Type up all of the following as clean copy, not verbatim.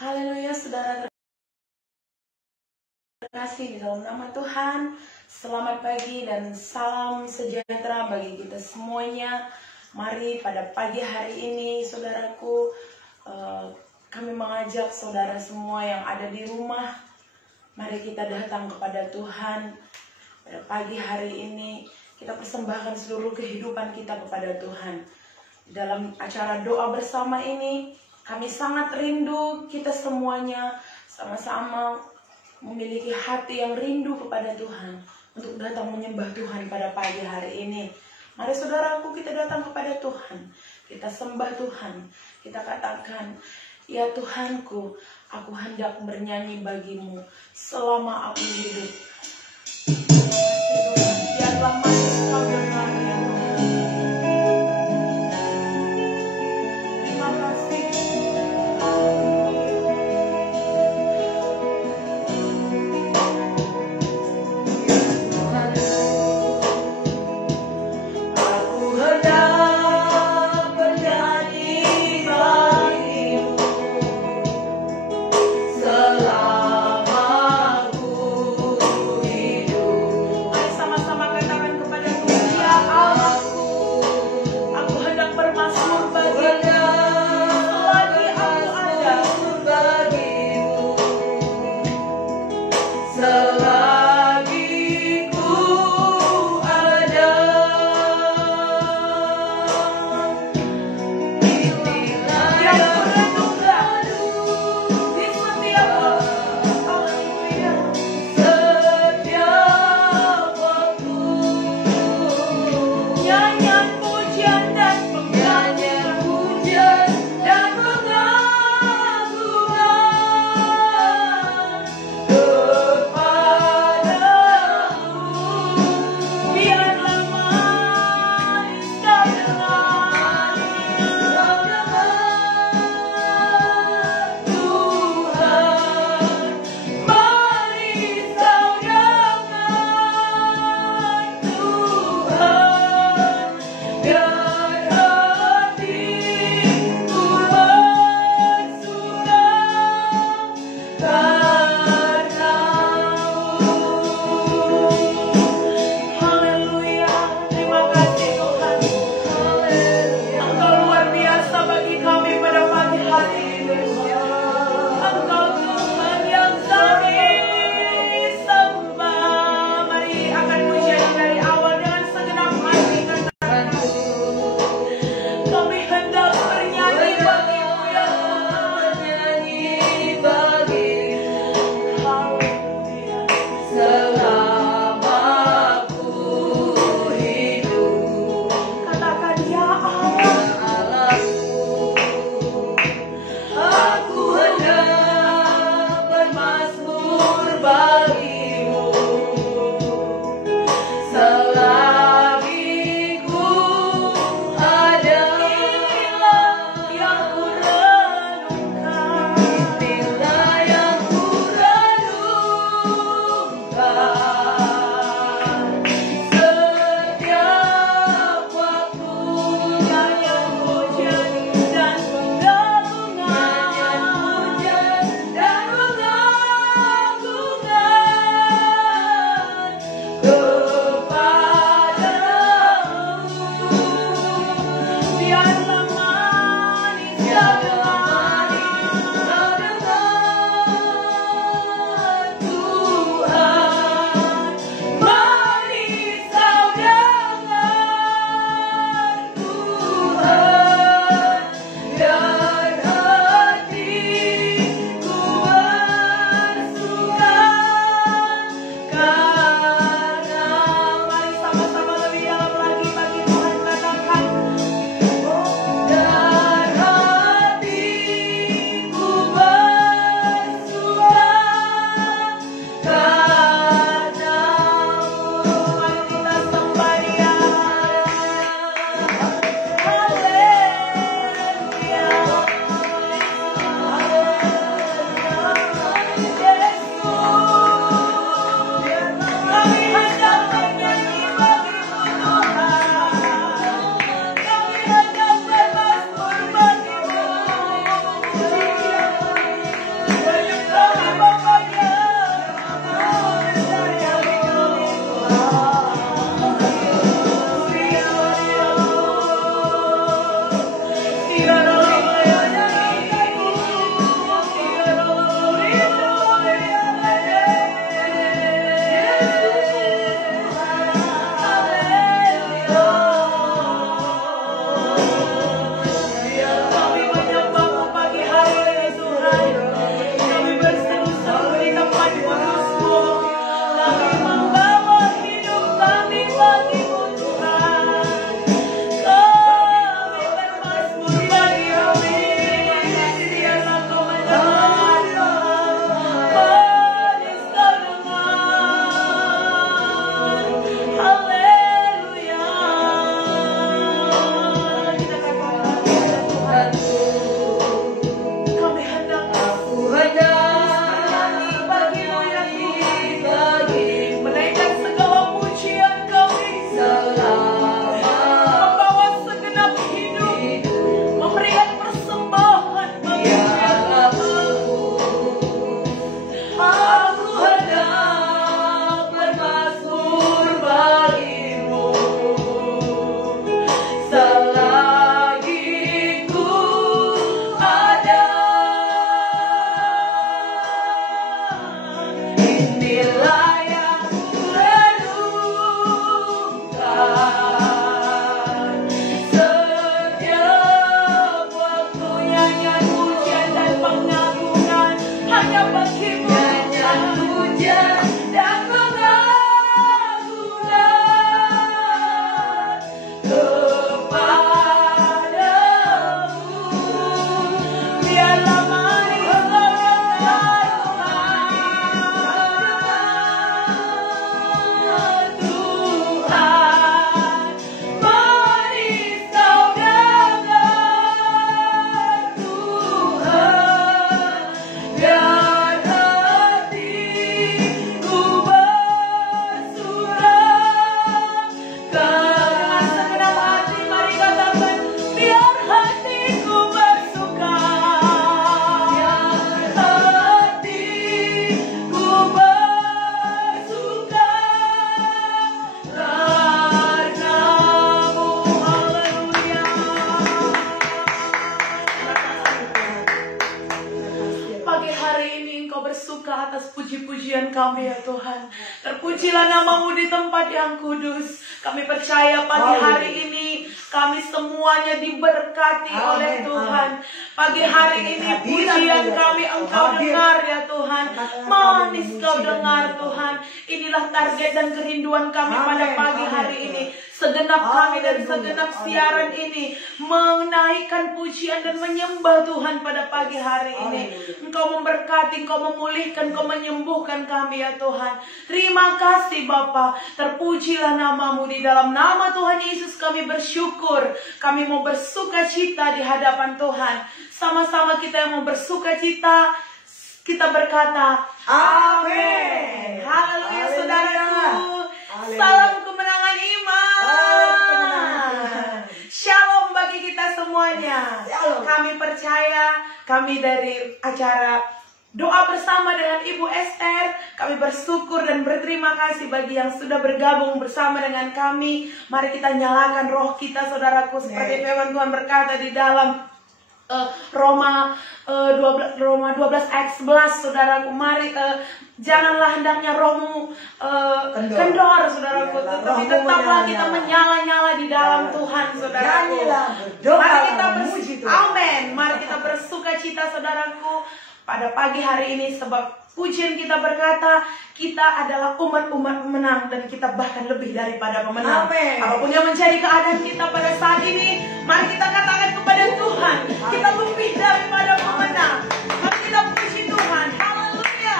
Haleluya, saudara terkasih di dalam nama Tuhan. Selamat pagi dan salam sejahtera bagi kita semuanya. Mari pada pagi hari ini, saudaraku, kami mengajak saudara semua yang ada di rumah, mari kita datang kepada Tuhan. Pada pagi hari ini, kita persembahkan seluruh kehidupan kita kepada Tuhan. Dalam acara doa bersama ini, kami sangat rindu kita semuanya sama-sama memiliki hati yang rindu kepada Tuhan untuk datang menyembah Tuhan pada pagi hari ini. Mari saudaraku, kita datang kepada Tuhan, kita sembah Tuhan, kita katakan, ya Tuhanku, aku hendak bernyanyi bagimu selama aku hidup. Biarlah manis kau dengar ya Tuhan. Terima kasih. Selama aku hidup. puji-pujian kami ya Tuhan. Terpujilah nama-Mu di tempat yang kudus. Kami percaya pagi hari ini kami semuanya diberkati oleh Tuhan. Pagi hari ini pujian kami Engkau dengar ya Tuhan. Manis Kau dengar Tuhan. Inilah target dan kerinduan kami pada pagi hari ini. Segenap kami dan segenap siaran ini menaikkan pujian dan menyembah Tuhan pada pagi hari ini. Engkau memberkati, Engkau memulihkan, Engkau menyembuhkan kami ya Tuhan. Terima kasih Bapa. Terpujilah nama-Mu. Di dalam nama Tuhan Yesus kami bersyukur. Kami mau bersuka cita di hadapan Tuhan. Sama-sama kita yang mau bersuka cita, kita berkata amin. Haleluya saudaraku. Salam kemenangan iman. Shalom bagi kita semuanya. Kami percaya, kami dari acara Doa Bersama dengan Ibu Esther, kami bersyukur dan berterima kasih bagi yang sudah bergabung bersama dengan kami. Mari kita nyalakan roh kita saudaraku, seperti firman Tuhan berkata di dalam Roma 12 ayat 11 saudaraku. Mari janganlah hendaknya rohmu kendor saudaraku, tetapi tetaplah kita menyala-nyala di dalam Tuhan saudaraku. Mari kita amin. Mari kita bersuka cita saudaraku pada pagi hari ini, sebab pujian kita berkata kita adalah umat-umat pemenang dan kita bahkan lebih daripada pemenang. Amen. Apapun yang menjadi keadaan kita pada saat ini, mari kita katakan kepada Tuhan, kita lebih daripada pemenang. Mari kita puji Tuhan. Haleluya.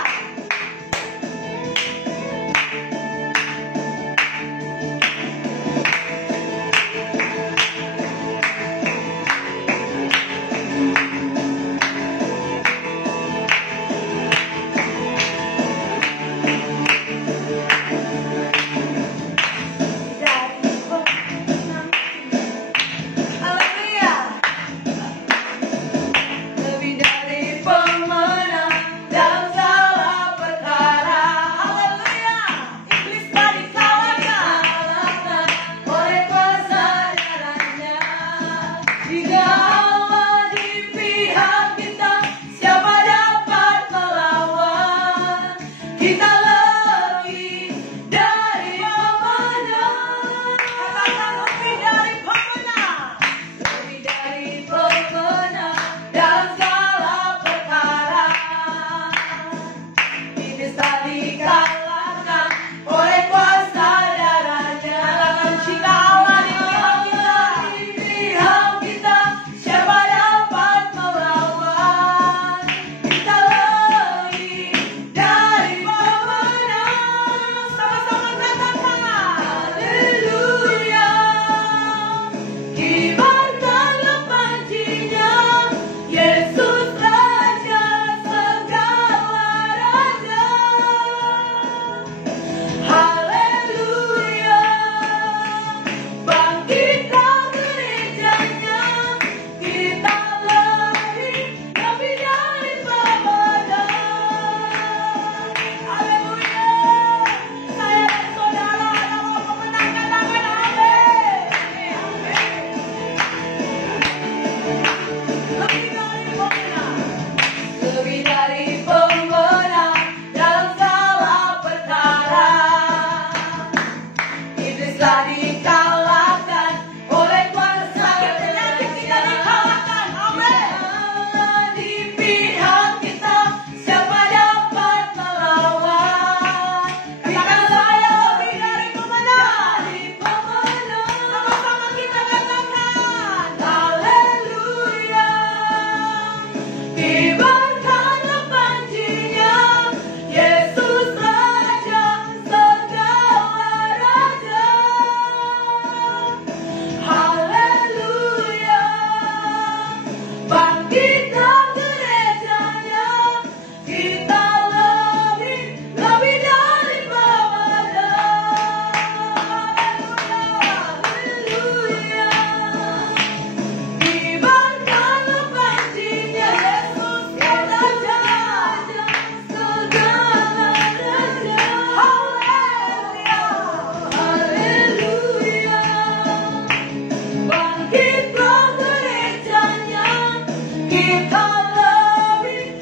Kita lebih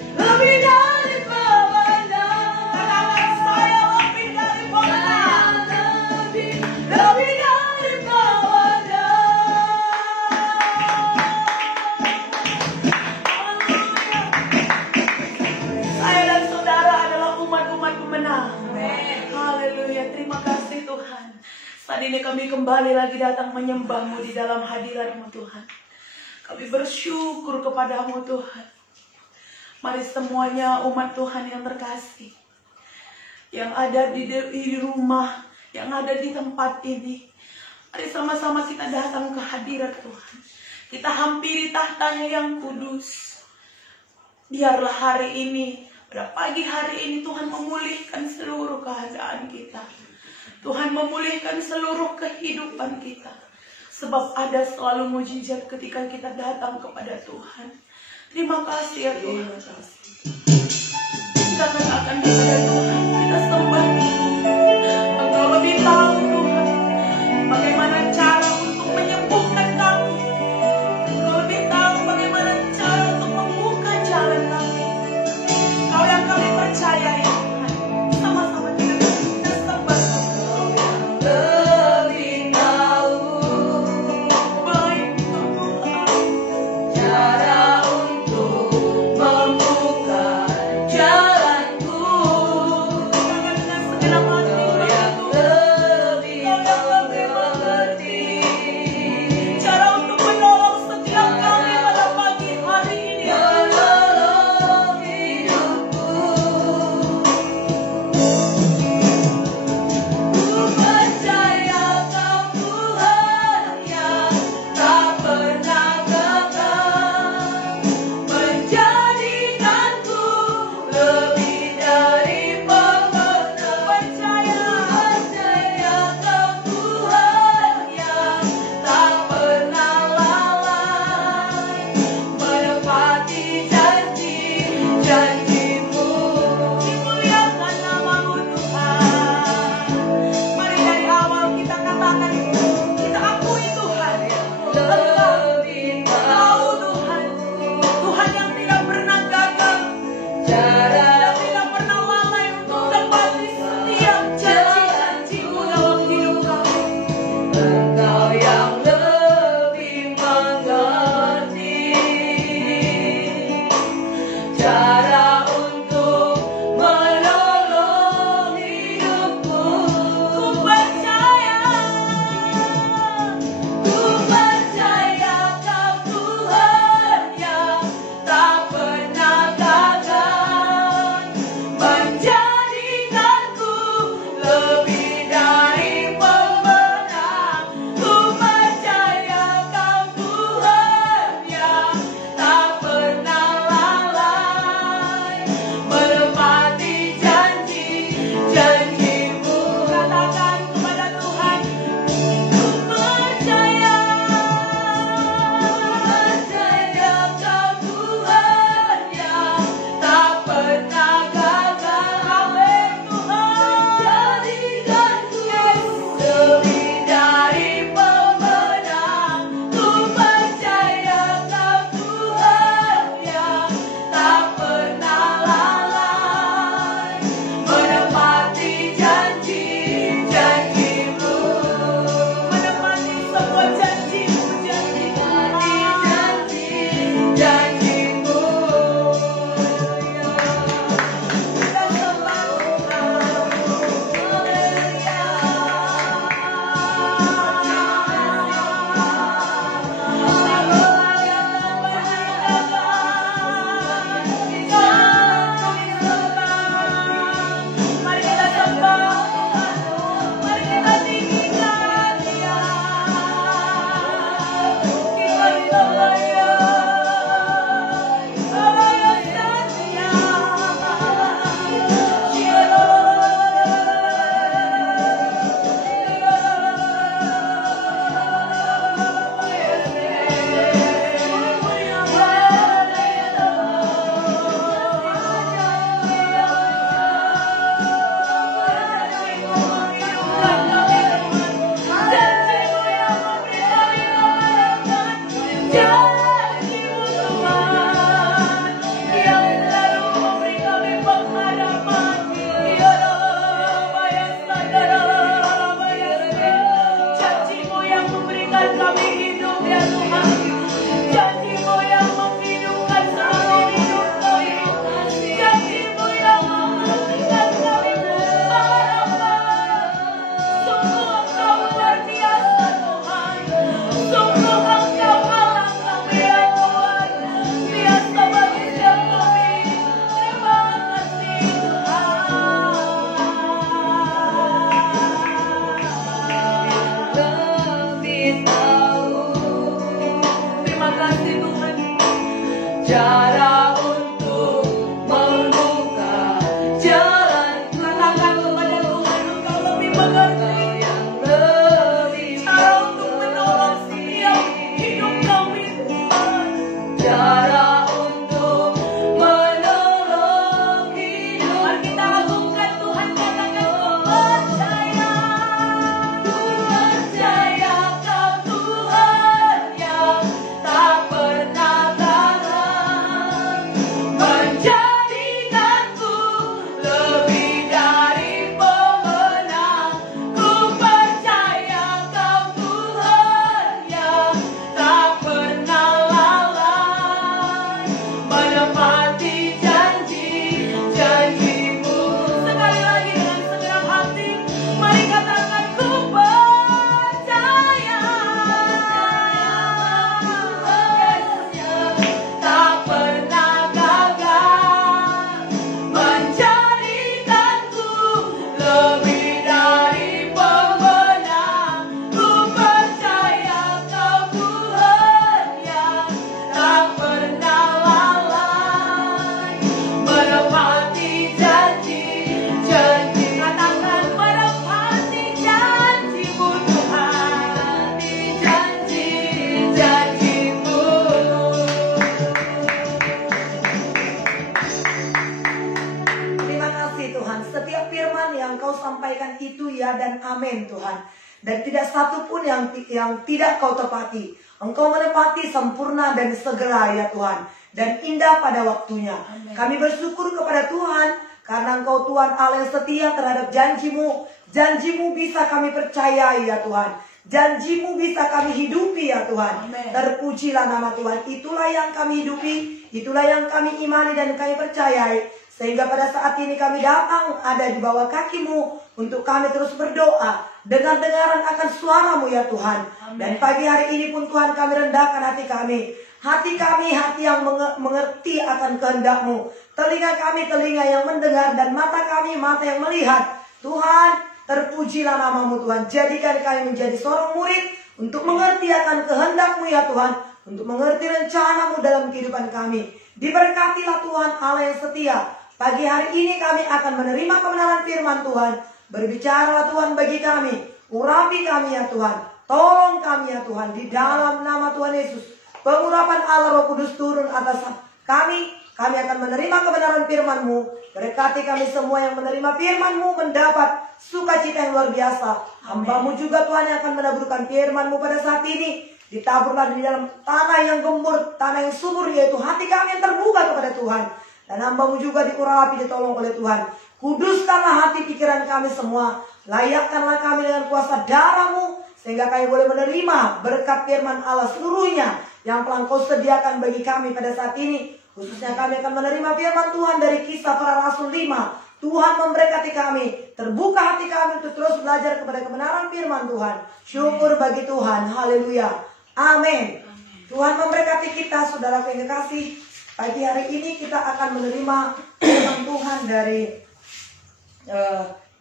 dari pemenang. Katakan saya lebih dari pemenang. Lebih dari pemenang. Saya dan saudara adalah umat-umat pemenang. Haleluya, terima kasih Tuhan. Saat ini kami kembali lagi datang menyembah-Mu di dalam hadirat-Mu Tuhan. Kami bersyukur kepadamu Tuhan. Mari semuanya umat Tuhan yang terkasih, yang ada di rumah, yang ada di tempat ini, mari sama-sama kita datang ke hadirat Tuhan. Kita hampiri tahtanya yang kudus. Biarlah hari ini, pada pagi hari ini Tuhan memulihkan seluruh keadaan kita. Tuhan memulihkan seluruh kehidupan kita. Sebab ada selalu mujizat ketika kita datang kepada Tuhan. Terima kasih ya Tuhan. Kita katakan kepada Tuhan, kita sembah Tuhan. Engkau lebih tahu Tuhan bagaimana cara untuk menyembuhkan kami. Engkau lebih tahu bagaimana cara untuk membuka jalan kami. Kau yang kami percaya ya Tuhan. Sama-sama kita sembah Tuhan. Lebih tahu baik Tuhan cara untuk membuka jalanku. Dengan segenap hati Kau yang lebih mengerti cara untuk menolong setiap kami pada pagi hari ini. Menolong hidupku. Ku percaya Kau Tuhan yang tak pernah gagal. cara untuk membuka jalan. Katakan kepada Tuhan, Engkau lebih mengerti, cara untuk menolong setiap hidup kami, Tuhan. Cara untuk menolong hidup. Mari kita agungkan Tuhan, katakan ku percaya. Ku percaya Kau Tuhan yang tak pernah kalah, menjadikanku lebih dari pemenang. Ku percaya Kau Tuhan yang tak pernah lalai, menepati janji-janji-Mu. Sekali lagi dengan segenap hati, mari katakan ku percaya. Tak pernah gagal, menjadikanku lebih dari pemenang. Ku percaya Kau Tuhan yang tak pernah lalai, menepati janji-janji. Katakan menepati janji-Mu Tuhan, janji-janji-Mu. Terima kasih Tuhan, setiap firman yang Kau sampaikan itu ya dan amin Tuhan. Dan tidak satu pun yang tidak Kau tepati. Engkau menepati sempurna dan segera ya Tuhan. Dan indah pada waktunya. Amin. Kami bersyukur kepada Tuhan karena Engkau Tuhan Allah yang setia terhadap janji-Mu. Janji-Mu bisa kami percayai ya Tuhan. Janji-Mu bisa kami hidupi ya Tuhan. Amin. Terpujilah nama Tuhan. Itulah yang kami hidupi, itulah yang kami imani dan kami percayai. Sehingga pada saat ini kami datang ada di bawah kaki-Mu untuk kami terus berdoa. Dengar-dengaran akan suara-Mu ya Tuhan. Amin. Dan pagi hari ini pun Tuhan kami rendahkan hati kami. Hati kami hati yang mengerti akan kehendak-Mu. Telinga kami telinga yang mendengar dan mata kami mata yang melihat. Tuhan, terpujilah nama-Mu Tuhan. Jadikan kami menjadi seorang murid untuk mengerti akan kehendak-Mu ya Tuhan. Untuk mengerti rencana-Mu dalam kehidupan kami. Diberkatilah Tuhan Allah yang setia. Pagi hari ini kami akan menerima kebenaran firman Tuhan. Berbicaralah Tuhan bagi kami. Urapi kami ya Tuhan. Tolong kami ya Tuhan. Di dalam nama Tuhan Yesus. Pengurapan Allah Roh Kudus turun atas kami. Kami akan menerima kebenaran firman-Mu. Berkati kami semua yang menerima firman-Mu mendapat sukacita yang luar biasa. Hamba-Mu juga Tuhan yang akan menaburkan firman-Mu pada saat ini. Ditaburlah di dalam tanah yang gembur, tanah yang subur, yaitu hati kami yang terbuka kepada Tuhan. Dan hamba-Mu juga diurapi, ditolong oleh Tuhan. Kuduskanlah hati pikiran kami semua. Layakkanlah kami dengan kuasa darah-Mu. Sehingga kami boleh menerima berkat firman Allah seluruhnya yang telah Kau sediakan bagi kami pada saat ini. Khususnya kami akan menerima firman Tuhan dari Kisah Para Rasul 5. Tuhan memberkati kami. Terbuka hati kami untuk terus belajar kepada kebenaran firman Tuhan. Syukur bagi Tuhan. Haleluya. Amin. Tuhan memberkati kita, saudaraku yang kekasih. Pagi hari ini kita akan menerima firman Tuhan dari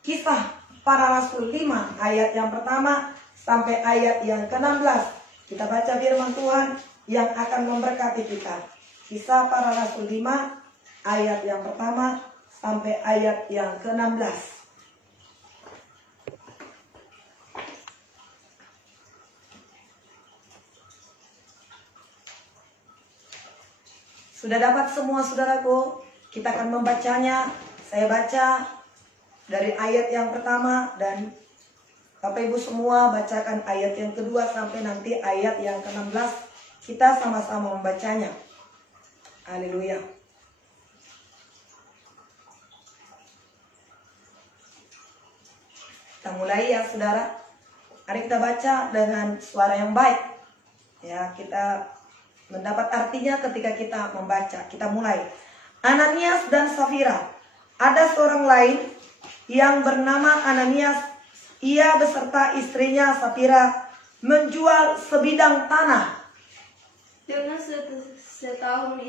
Kisah Para Rasul 5. Ayat yang pertama sampai ayat yang ke-16. Kita baca firman Tuhan yang akan memberkati kita. Kisah Para Rasul 5 ayat yang pertama sampai ayat yang ke-16. Sudah dapat semua saudaraku? Kita akan membacanya. Saya baca dari ayat yang pertama dan Bapak Ibu semua bacakan ayat yang kedua sampai nanti ayat yang ke-16. Kita sama-sama membacanya. Haleluya. Kita mulai ya saudara. Mari kita baca dengan suara yang baik. Ya, kita mendapat artinya ketika kita membaca. Kita mulai. Ananias dan Safira. Ada seorang lain yang bernama Ananias. Ia beserta istrinya Safira menjual sebidang tanah. Dengan setahu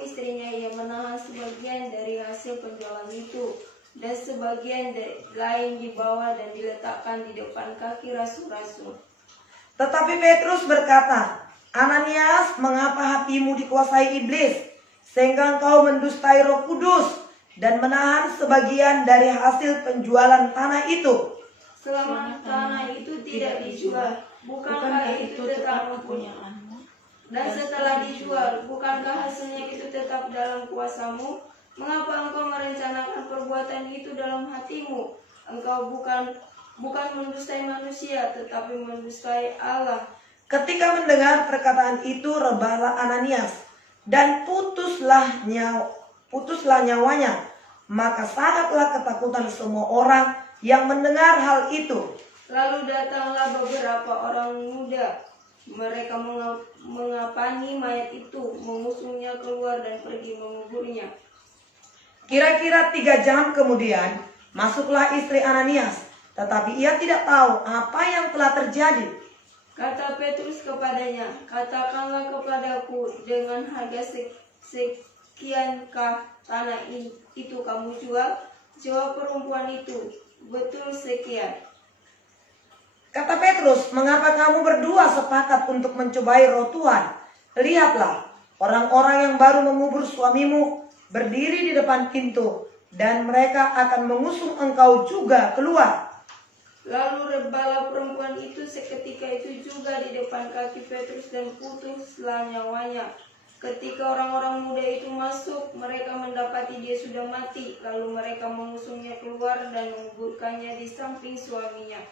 istrinya ia menahan sebagian dari hasil penjualan itu, dan sebagian lain dibawa dan diletakkan di depan kaki rasul-rasul. Tetapi Petrus berkata, Ananias, mengapa hatimu dikuasai iblis, sehingga engkau mendustai Roh Kudus dan menahan sebagian dari hasil penjualan tanah itu? Selama tanah itu tidak dijual, bukankah itu tetap kepunyaanmu? Dan setelah dijual, bukankah hasilnya itu tetap dalam kuasamu? Mengapa engkau merencanakan perbuatan itu dalam hatimu? Engkau bukan mendustai manusia, tetapi mendustai Allah. Ketika mendengar perkataan itu, rebahlah Ananias dan putuslah nyawanya. Maka sangatlah ketakutan semua orang yang mendengar hal itu. Lalu datanglah beberapa orang muda. Mereka mengapani mayat itu, mengusungnya keluar dan pergi menguburnya. Kira-kira 3 jam kemudian, masuklah istri Ananias, tetapi ia tidak tahu apa yang telah terjadi. Kata Petrus kepadanya, katakanlah kepadaku, dengan harga sekiankah tanah itu kamu jual? Jawab perempuan itu, betul sekian. Kata Petrus, mengapa kamu berdua sepakat untuk mencobai Roh Tuhan? Lihatlah, orang-orang yang baru mengubur suamimu berdiri di depan pintu, dan mereka akan mengusung engkau juga keluar. Lalu rebahlah perempuan itu seketika itu juga di depan kaki Petrus dan putuslah nyawanya. Ketika orang-orang muda itu masuk, mereka mendapati dia sudah mati. Lalu mereka mengusungnya keluar dan menguburkannya di samping suaminya.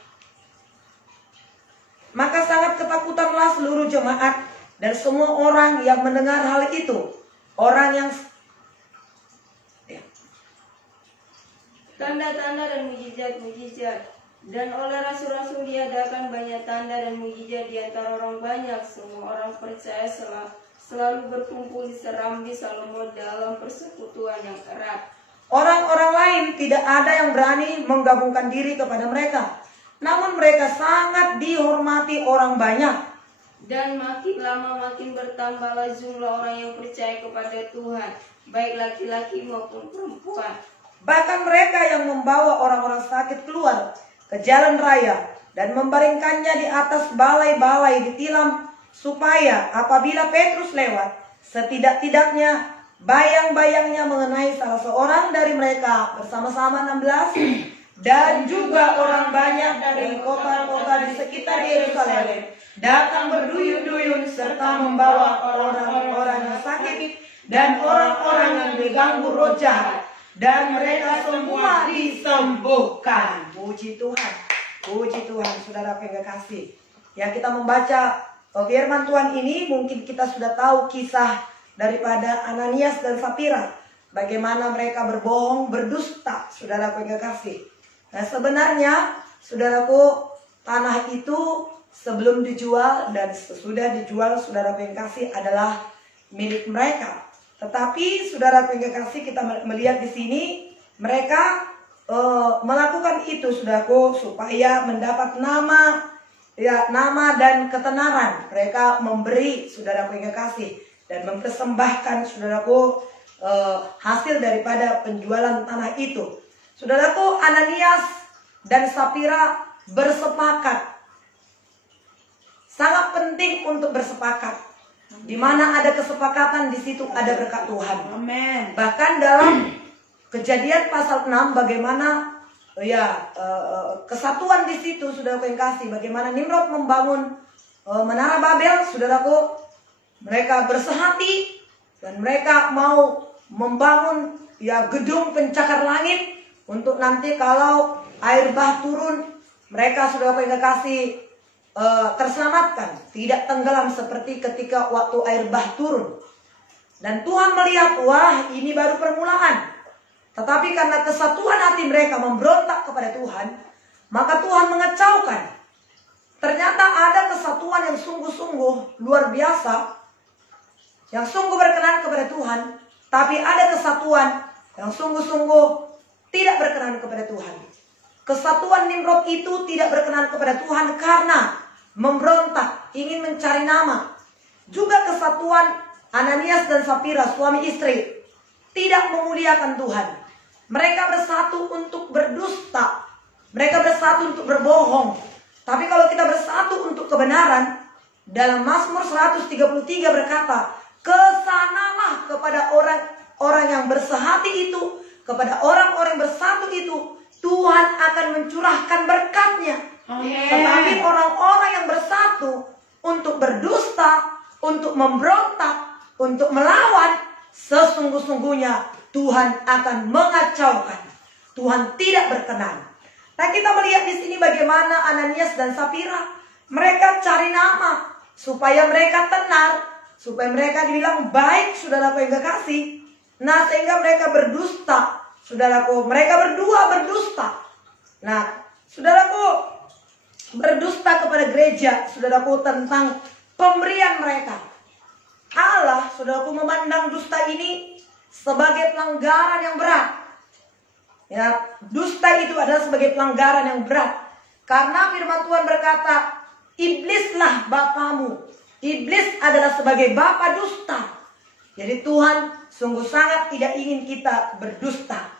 Maka sangat ketakutanlah seluruh jemaat dan semua orang yang mendengar hal itu. Orang yang Tanda-tanda dan mujizat-mujizat. Dan oleh rasul-rasul diadakan banyak tanda dan mujizat di antara orang banyak. Semua orang percaya selalu berkumpul di serambi Salomo dalam persekutuan yang erat. orang-orang lain tidak ada yang berani menggabungkan diri kepada mereka. Namun mereka sangat dihormati orang banyak. Dan makin lama makin bertambahlah jumlah orang yang percaya kepada Tuhan, baik laki-laki maupun perempuan. Bahkan mereka yang membawa orang-orang sakit keluar ke jalan raya dan membaringkannya di atas balai-balai ditilam, supaya apabila Petrus lewat, setidak-tidaknya bayang-bayangnya mengenai salah seorang dari mereka bersama-sama 16, dan juga orang banyak dari kota-kota di sekitar Yerusalem datang berduyun-duyun serta membawa orang-orang yang sakit dan orang-orang yang diganggu roh jahat, dan mereka semua disembuhkan. Puji Tuhan, puji Tuhan, saudara yang kasih. Yang kita membaca firman Tuhan ini, mungkin kita sudah tahu kisah daripada Ananias dan Sapira, bagaimana mereka berbohong, berdusta, saudara yang kasih. Nah, sebenarnya, saudaraku, tanah itu sebelum dijual dan sesudah dijual, saudara yang kasih, adalah milik mereka. Tetapi saudara yang kasih, kita melihat di sini mereka melakukan itu, saudaraku, supaya mendapat nama dan ketenaran. Mereka memberi, saudara yang kasih, dan mempersembahkan, saudaraku, hasil daripada penjualan tanah itu. Saudaraku, Ananias dan Sapira bersepakat. Sangat penting untuk bersepakat. Di mana ada kesepakatan, di situ ada berkat Tuhan. Amin. Bahkan dalam Kejadian pasal 6, bagaimana kesatuan di situ, saudaraku yang kasih, bagaimana Nimrod membangun menara Babel, saudaraku, mereka bersehati dan mereka mau membangun gedung pencakar langit untuk nanti kalau air bah turun, mereka, saudaraku yang kasih, terselamatkan, tidak tenggelam seperti ketika waktu air bah turun. Dan Tuhan melihat, wah, ini baru permulaan. Tetapi karena kesatuan hati mereka memberontak kepada Tuhan, maka Tuhan mengecaukan. Ternyata ada kesatuan yang sungguh-sungguh luar biasa, yang sungguh berkenan kepada Tuhan, tapi ada kesatuan yang sungguh-sungguh tidak berkenan kepada Tuhan. Kesatuan Nimrod itu tidak berkenan kepada Tuhan karena memberontak, ingin mencari nama. Juga kesatuan Ananias dan Sapira, suami istri, tidak memuliakan Tuhan. Mereka bersatu untuk berdusta, mereka bersatu untuk berbohong. Tapi kalau kita bersatu untuk kebenaran, Dalam Mazmur 133 berkata, kesanalah kepada orang-orang yang bersehati itu, kepada orang-orang yang bersatu itu, Tuhan akan mencurahkan berkat-Nya. Tetapi orang-orang yang bersatu untuk berdusta, untuk memberontak, untuk melawan, sesungguh-sungguhnya Tuhan akan mengacaukan. Tuhan tidak berkenan. Nah, kita melihat di sini bagaimana Ananias dan Safira, mereka cari nama supaya mereka tenar, supaya mereka dibilang baik, saudaraku yang kekasih. Nah, sehingga mereka berdusta, saudaraku, mereka berdua berdusta. Nah, saudaraku, berdusta kepada gereja, saudaraku, tentang pemberian mereka. Allah, saudaraku, memandang dusta ini sebagai pelanggaran yang berat. Ya, dusta itu adalah sebagai pelanggaran yang berat. Karena firman Tuhan berkata, iblislah bapamu. Iblis adalah sebagai bapa dusta. Jadi Tuhan sungguh sangat tidak ingin kita berdusta.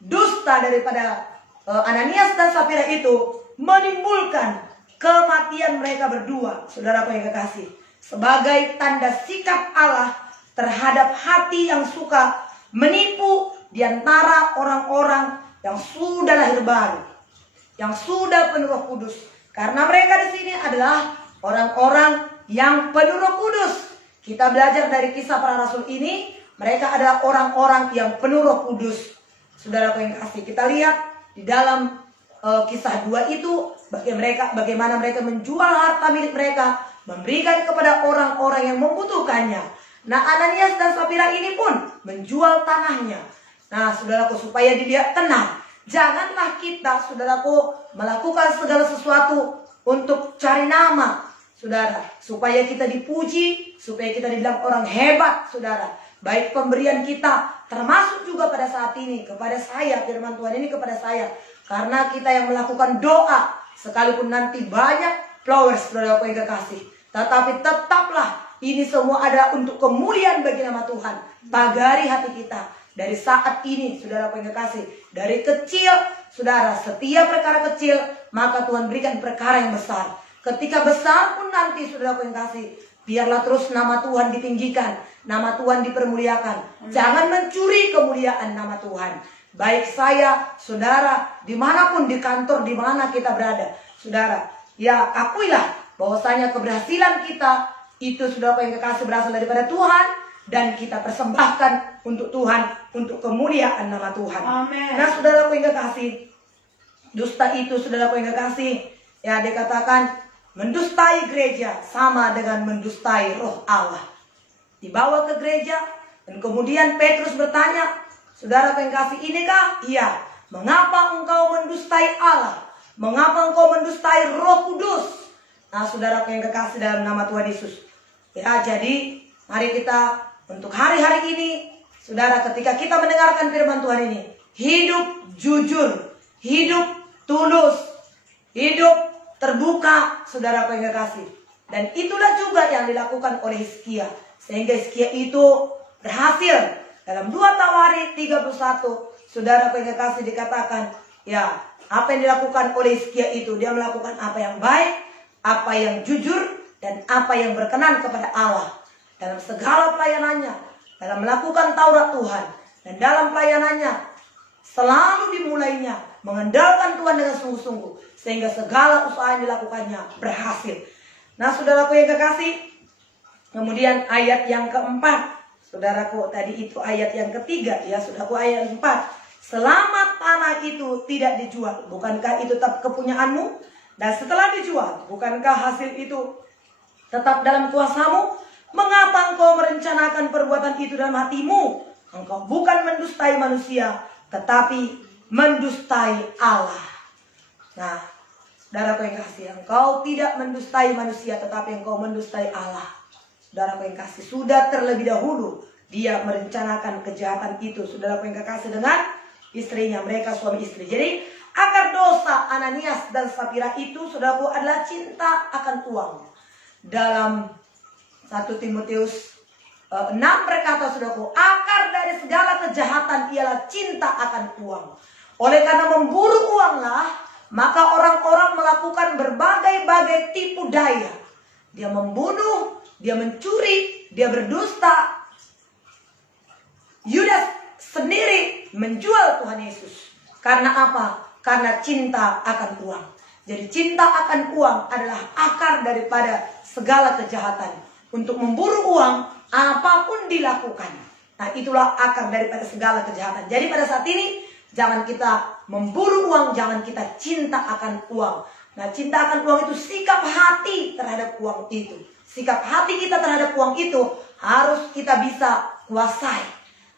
Dusta daripada Ananias dan Safira itu menimbulkan kematian mereka berdua, saudaraku yang kekasih. Sebagai tanda sikap Allah terhadap hati yang suka menipu di antara orang-orang yang sudah lahir baru, yang sudah penuh Roh Kudus. Karena mereka di sini adalah orang-orang yang penuh Roh Kudus. Kita belajar dari kisah para rasul ini, mereka adalah orang-orang yang penuh Roh Kudus. Saudaraku yang kasih, kita lihat di dalam kisah 2 itu bagaimana mereka menjual harta milik mereka, memberikan kepada orang-orang yang membutuhkannya. Nah, Ananias dan Safira ini pun menjual tanahnya. Nah, saudaraku, supaya dilihat tenang. Janganlah kita, saudaraku, melakukan segala sesuatu untuk cari nama, saudara, supaya kita dipuji, supaya kita dibilang orang hebat, saudara. Baik pemberian kita, termasuk juga pada saat ini kepada saya, firman Tuhan ini kepada saya. Karena kita yang melakukan doa, sekalipun nanti banyak followers, saudaraku yang kekasih, tetapi tetaplah ini semua adalah untuk kemuliaan bagi nama Tuhan. Pagari hati kita. Dari saat ini, saudaraku yang kekasih, dari kecil, saudara, setiap perkara kecil, maka Tuhan berikan perkara yang besar. Ketika besar pun nanti, saudaraku yang kasih, biarlah terus nama Tuhan ditinggikan, nama Tuhan dipermuliakan. Jangan mencuri kemuliaan nama Tuhan. Baik saya, saudara, dimanapun di kantor, dimana kita berada, saudara, ya akuilah bahwasanya keberhasilan kita itu, saudaraku yang kekasih, berasal daripada Tuhan. Dan kita persembahkan untuk Tuhan, untuk kemuliaan nama Tuhan. Amen. Nah, saudaraku yang kekasih, dusta itu, saudaraku yang kekasih, ya dikatakan mendustai gereja sama dengan mendustai roh Allah. Dibawa ke gereja dan kemudian Petrus bertanya, saudaraku yang kasih, inikah? Iya. Mengapa engkau mendustai Allah? Mengapa engkau mendustai Roh Kudus? Nah, saudaraku yang kekasih dalam nama Tuhan Yesus. Ya, jadi mari kita untuk hari-hari ini, saudara, ketika kita mendengarkan firman Tuhan ini, hidup jujur, hidup tulus, hidup terbuka, saudaraku yang kekasih. Dan itulah juga yang dilakukan oleh Hizkia. Sehingga Hizkia itu berhasil. Dalam 2 Tawari 31, saudaraku yang kekasih, dikatakan, ya, apa yang dilakukan oleh Hizkia itu, dia melakukan apa yang baik, apa yang jujur, dan apa yang berkenan kepada Allah. Dalam segala pelayanannya, dalam melakukan Taurat Tuhan, dan dalam pelayanannya, selalu dimulainya mengandalkan Tuhan dengan sungguh-sungguh, sehingga segala usaha yang dilakukannya berhasil. Nah, saudaraku yang kekasih, kemudian ayat yang keempat, saudaraku, tadi itu ayat yang ketiga, ya saudaraku, ayat 4. Selama tanah itu tidak dijual, bukankah itu tetap kepunyaanmu? Dan setelah dijual, bukankah hasil itu tetap dalam kuasamu? Mengapa engkau merencanakan perbuatan itu dalam hatimu? Engkau bukan mendustai manusia, tetapi mendustai Allah. Nah, saudaraku yang kasih, engkau tidak mendustai manusia, tetapi engkau mendustai Allah. Saudaraku yang kasih, sudah terlebih dahulu dia merencanakan kejahatan itu, saudaraku yang kasih, dengan istrinya, mereka suami istri. Jadi akar dosa Ananias dan Safira itu, saudaraku, adalah cinta akan uang. Dalam 1 Timotius 6 berkata, saudaraku, akar dari segala kejahatan ialah cinta akan uang. Oleh karena memburu uanglah, maka orang-orang melakukan berbagai-bagai tipu daya. dia membunuh, dia mencuri, dia berdusta. Yudas sendiri menjual Tuhan Yesus. Karena apa? Karena cinta akan uang. Jadi cinta akan uang adalah akar daripada segala kejahatan. Untuk memburu uang, apapun dilakukan. Nah, itulah akar daripada segala kejahatan. Jadi pada saat ini, jangan kita memburu uang, jangan kita cinta akan uang. Nah, cinta akan uang itu sikap hati terhadap uang itu. Sikap hati kita terhadap uang itu harus kita bisa kuasai.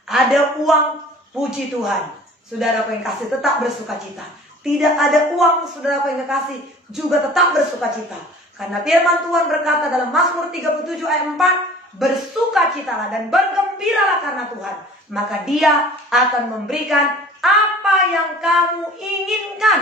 Ada uang, puji Tuhan. Saudara yang kasih, tetap bersuka cita. Tidak ada uang, saudara yang kasih, juga tetap bersuka cita. Karena firman Tuhan berkata dalam Mazmur 37 ayat 4, bersukacitalah dan bergembiralah karena Tuhan. Maka Dia akan memberikan apa yang kamu inginkan.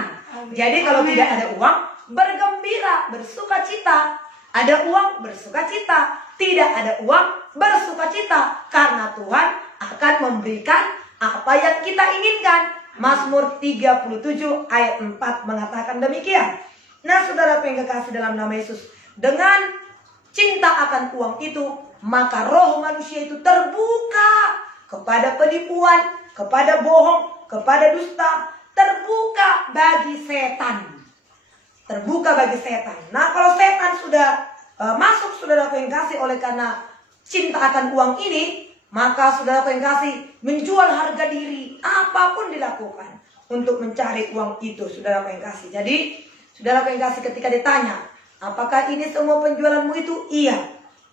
Jadi kalau tidak ada uang, bergembira, bersukacita. Ada uang, bersukacita. Tidak ada uang, bersukacita. Karena Tuhan akan memberikan apa yang kita inginkan. Mazmur 37 ayat 4 mengatakan demikian. Nah, saudara yang kekasih dalam nama Yesus, dengan cinta akan uang itu, maka roh manusia itu terbuka kepada penipuan, kepada bohong, kepada dusta, terbuka bagi setan. Terbuka bagi setan. Nah, kalau setan sudah masuk, saudara yang kasih, oleh karena cinta akan uang ini, maka saudara yang kasih menjual harga diri, apapun dilakukan untuk mencari uang itu, saudara yang kasih. Jadi, saudara yang kasih, ketika ditanya, apakah ini semua penjualanmu itu? Iya.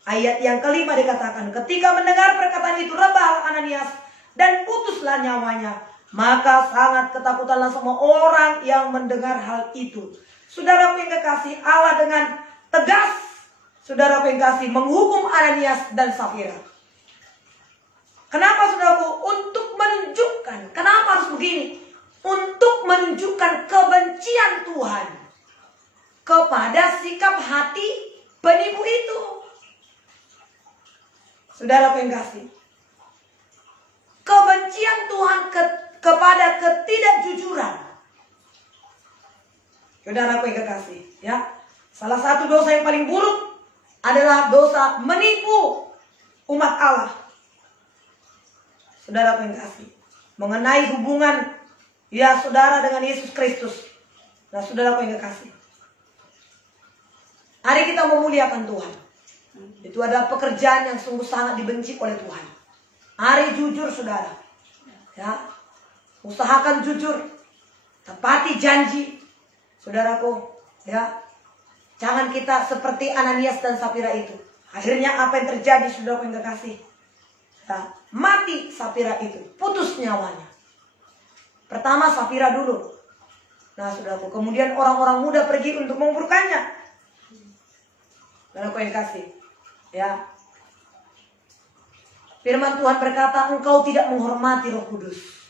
Ayat yang kelima dikatakan, ketika mendengar perkataan itu, rebah Ananias dan putuslah nyawanya. Maka sangat ketakutanlah semua orang yang mendengar hal itu. Saudara yang kasih, Allah dengan tegas, saudara yang kasih, menghukum Ananias dan Safira. Kenapa, saudaraku? Untuk menunjukkan. Kenapa harus begini? Untuk menunjukkan kebencian Tuhan kepada sikap hati penipu itu. Saudara yang kasih, kebencian Tuhan kepada ketidakjujuran. Saudara yang kekasih, ya. Salah satu dosa yang paling buruk adalah dosa menipu umat Allah. Saudara yang kasih, mengenai hubungan ya saudara dengan Yesus Kristus. Nah, saudara yang kasih, hari kita memuliakan Tuhan. Itu adalah pekerjaan yang sungguh sangat dibenci oleh Tuhan. Hari jujur, saudara. Ya, usahakan jujur, tepati janji, saudaraku. Ya, jangan kita seperti Ananias dan Safira itu. Akhirnya apa yang terjadi, saudara yang kekasih? Ya, mati Safira itu, putus nyawanya. Pertama Safira dulu. Nah, saudaraku, kemudian orang-orang muda pergi untuk memburukannya. Saudaraku yang kasih, ya. Firman Tuhan berkata, engkau tidak menghormati Roh Kudus.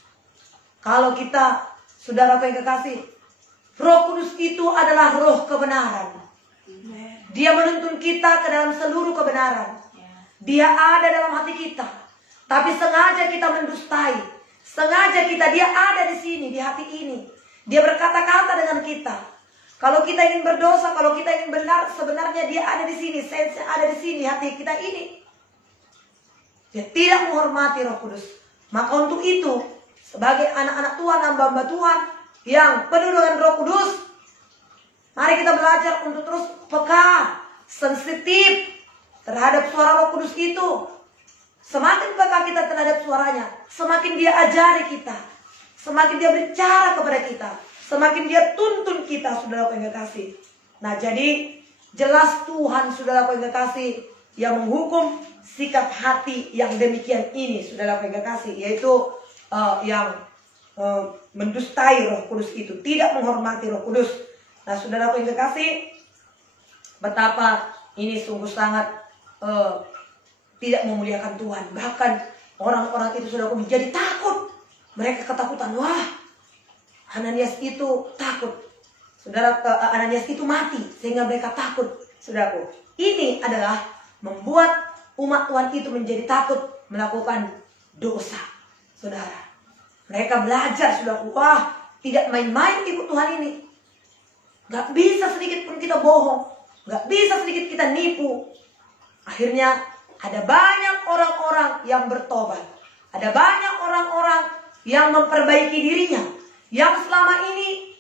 Kalau kita, saudaraku yang kekasih, Roh Kudus itu adalah roh kebenaran. Dia menuntun kita ke dalam seluruh kebenaran. Dia ada dalam hati kita. Tapi sengaja kita mendustai. Sengaja dia ada di sini, di hati ini. Dia berkata-kata dengan kita. Kalau kita ingin berdosa, kalau kita ingin benar, sebenarnya dia ada di sini. Sense ada di sini, hati kita ini. Dia tidak menghormati Roh Kudus. Maka untuk itu, sebagai anak-anak Tuhan, hamba-hamba Tuhan yang penuh dengan Roh Kudus, mari kita belajar untuk terus peka, sensitif terhadap suara Roh Kudus itu. Semakin peka kita terhadap suaranya, semakin dia ajari kita, semakin dia bicara kepada kita, semakin dia tuntun kita, saudara yang kekasih. Nah, jadi jelas Tuhan, saudara yang kekasih, yang menghukum sikap hati yang demikian ini, saudara yang kekasih, yaitu yang mendustai Roh Kudus itu, tidak menghormati Roh Kudus. Nah, saudara yang kekasih, betapa ini sungguh sangat tidak memuliakan Tuhan. Bahkan orang-orang itu sudah menjadi takut. Mereka ketakutan. Wah, Ananias itu takut. Saudara, Ananias itu mati sehingga mereka takut. Saudaraku, ini adalah membuat umat Tuhan itu menjadi takut melakukan dosa. Saudara, mereka belajar, saudaraku. Wah, tidak main-main ikut Tuhan ini. Gak bisa sedikit pun kita bohong. Nggak bisa sedikit kita nipu. Akhirnya ada banyak orang-orang yang bertobat. Ada banyak orang-orang yang memperbaiki dirinya. Yang selama ini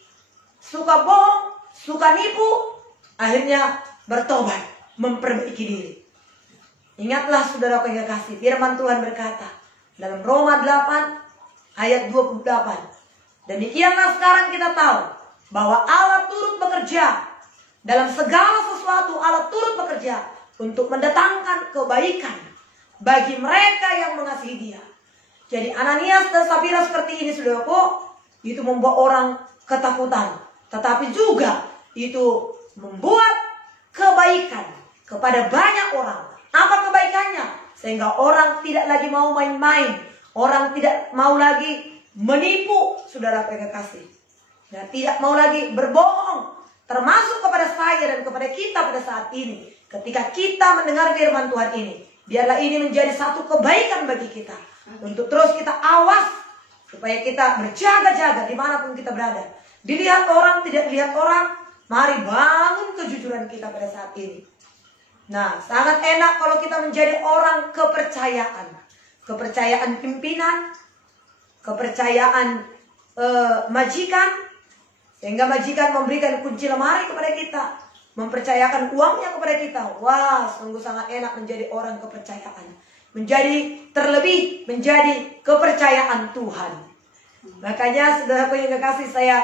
suka bohong, suka nipu, akhirnya bertobat, memperbaiki diri. Ingatlah saudara yang kasih, firman Tuhan berkata dalam Roma 8 ayat 28. Demikianlah sekarang kita tahu bahwa Allah turut bekerja dalam segala sesuatu. Allah turut bekerja untuk mendatangkan kebaikan bagi mereka yang mengasihi Dia. Jadi Ananias dan Safira seperti ini saudaraku, itu membuat orang ketakutan, tetapi juga itu membuat kebaikan kepada banyak orang. Apa kebaikannya? Sehingga orang tidak lagi mau main-main, orang tidak mau lagi menipu, saudara kasih. Nah, tidak mau lagi berbohong, termasuk kepada saya dan kepada kita pada saat ini. Ketika kita mendengar firman Tuhan ini, biarlah ini menjadi satu kebaikan bagi kita. Untuk terus kita awas, supaya kita berjaga-jaga dimanapun kita berada. Dilihat orang, tidak dilihat orang, mari bangun kejujuran kita pada saat ini. Nah, sangat enak kalau kita menjadi orang kepercayaan. Kepercayaan pimpinan, kepercayaan majikan, sehingga majikan memberikan kunci lemari kepada kita, mempercayakan uangnya kepada kita. Wah, sungguh sangat enak menjadi orang kepercayaan. Menjadi terlebih menjadi kepercayaan Tuhan. Makanya saudaraku yang kekasih, saya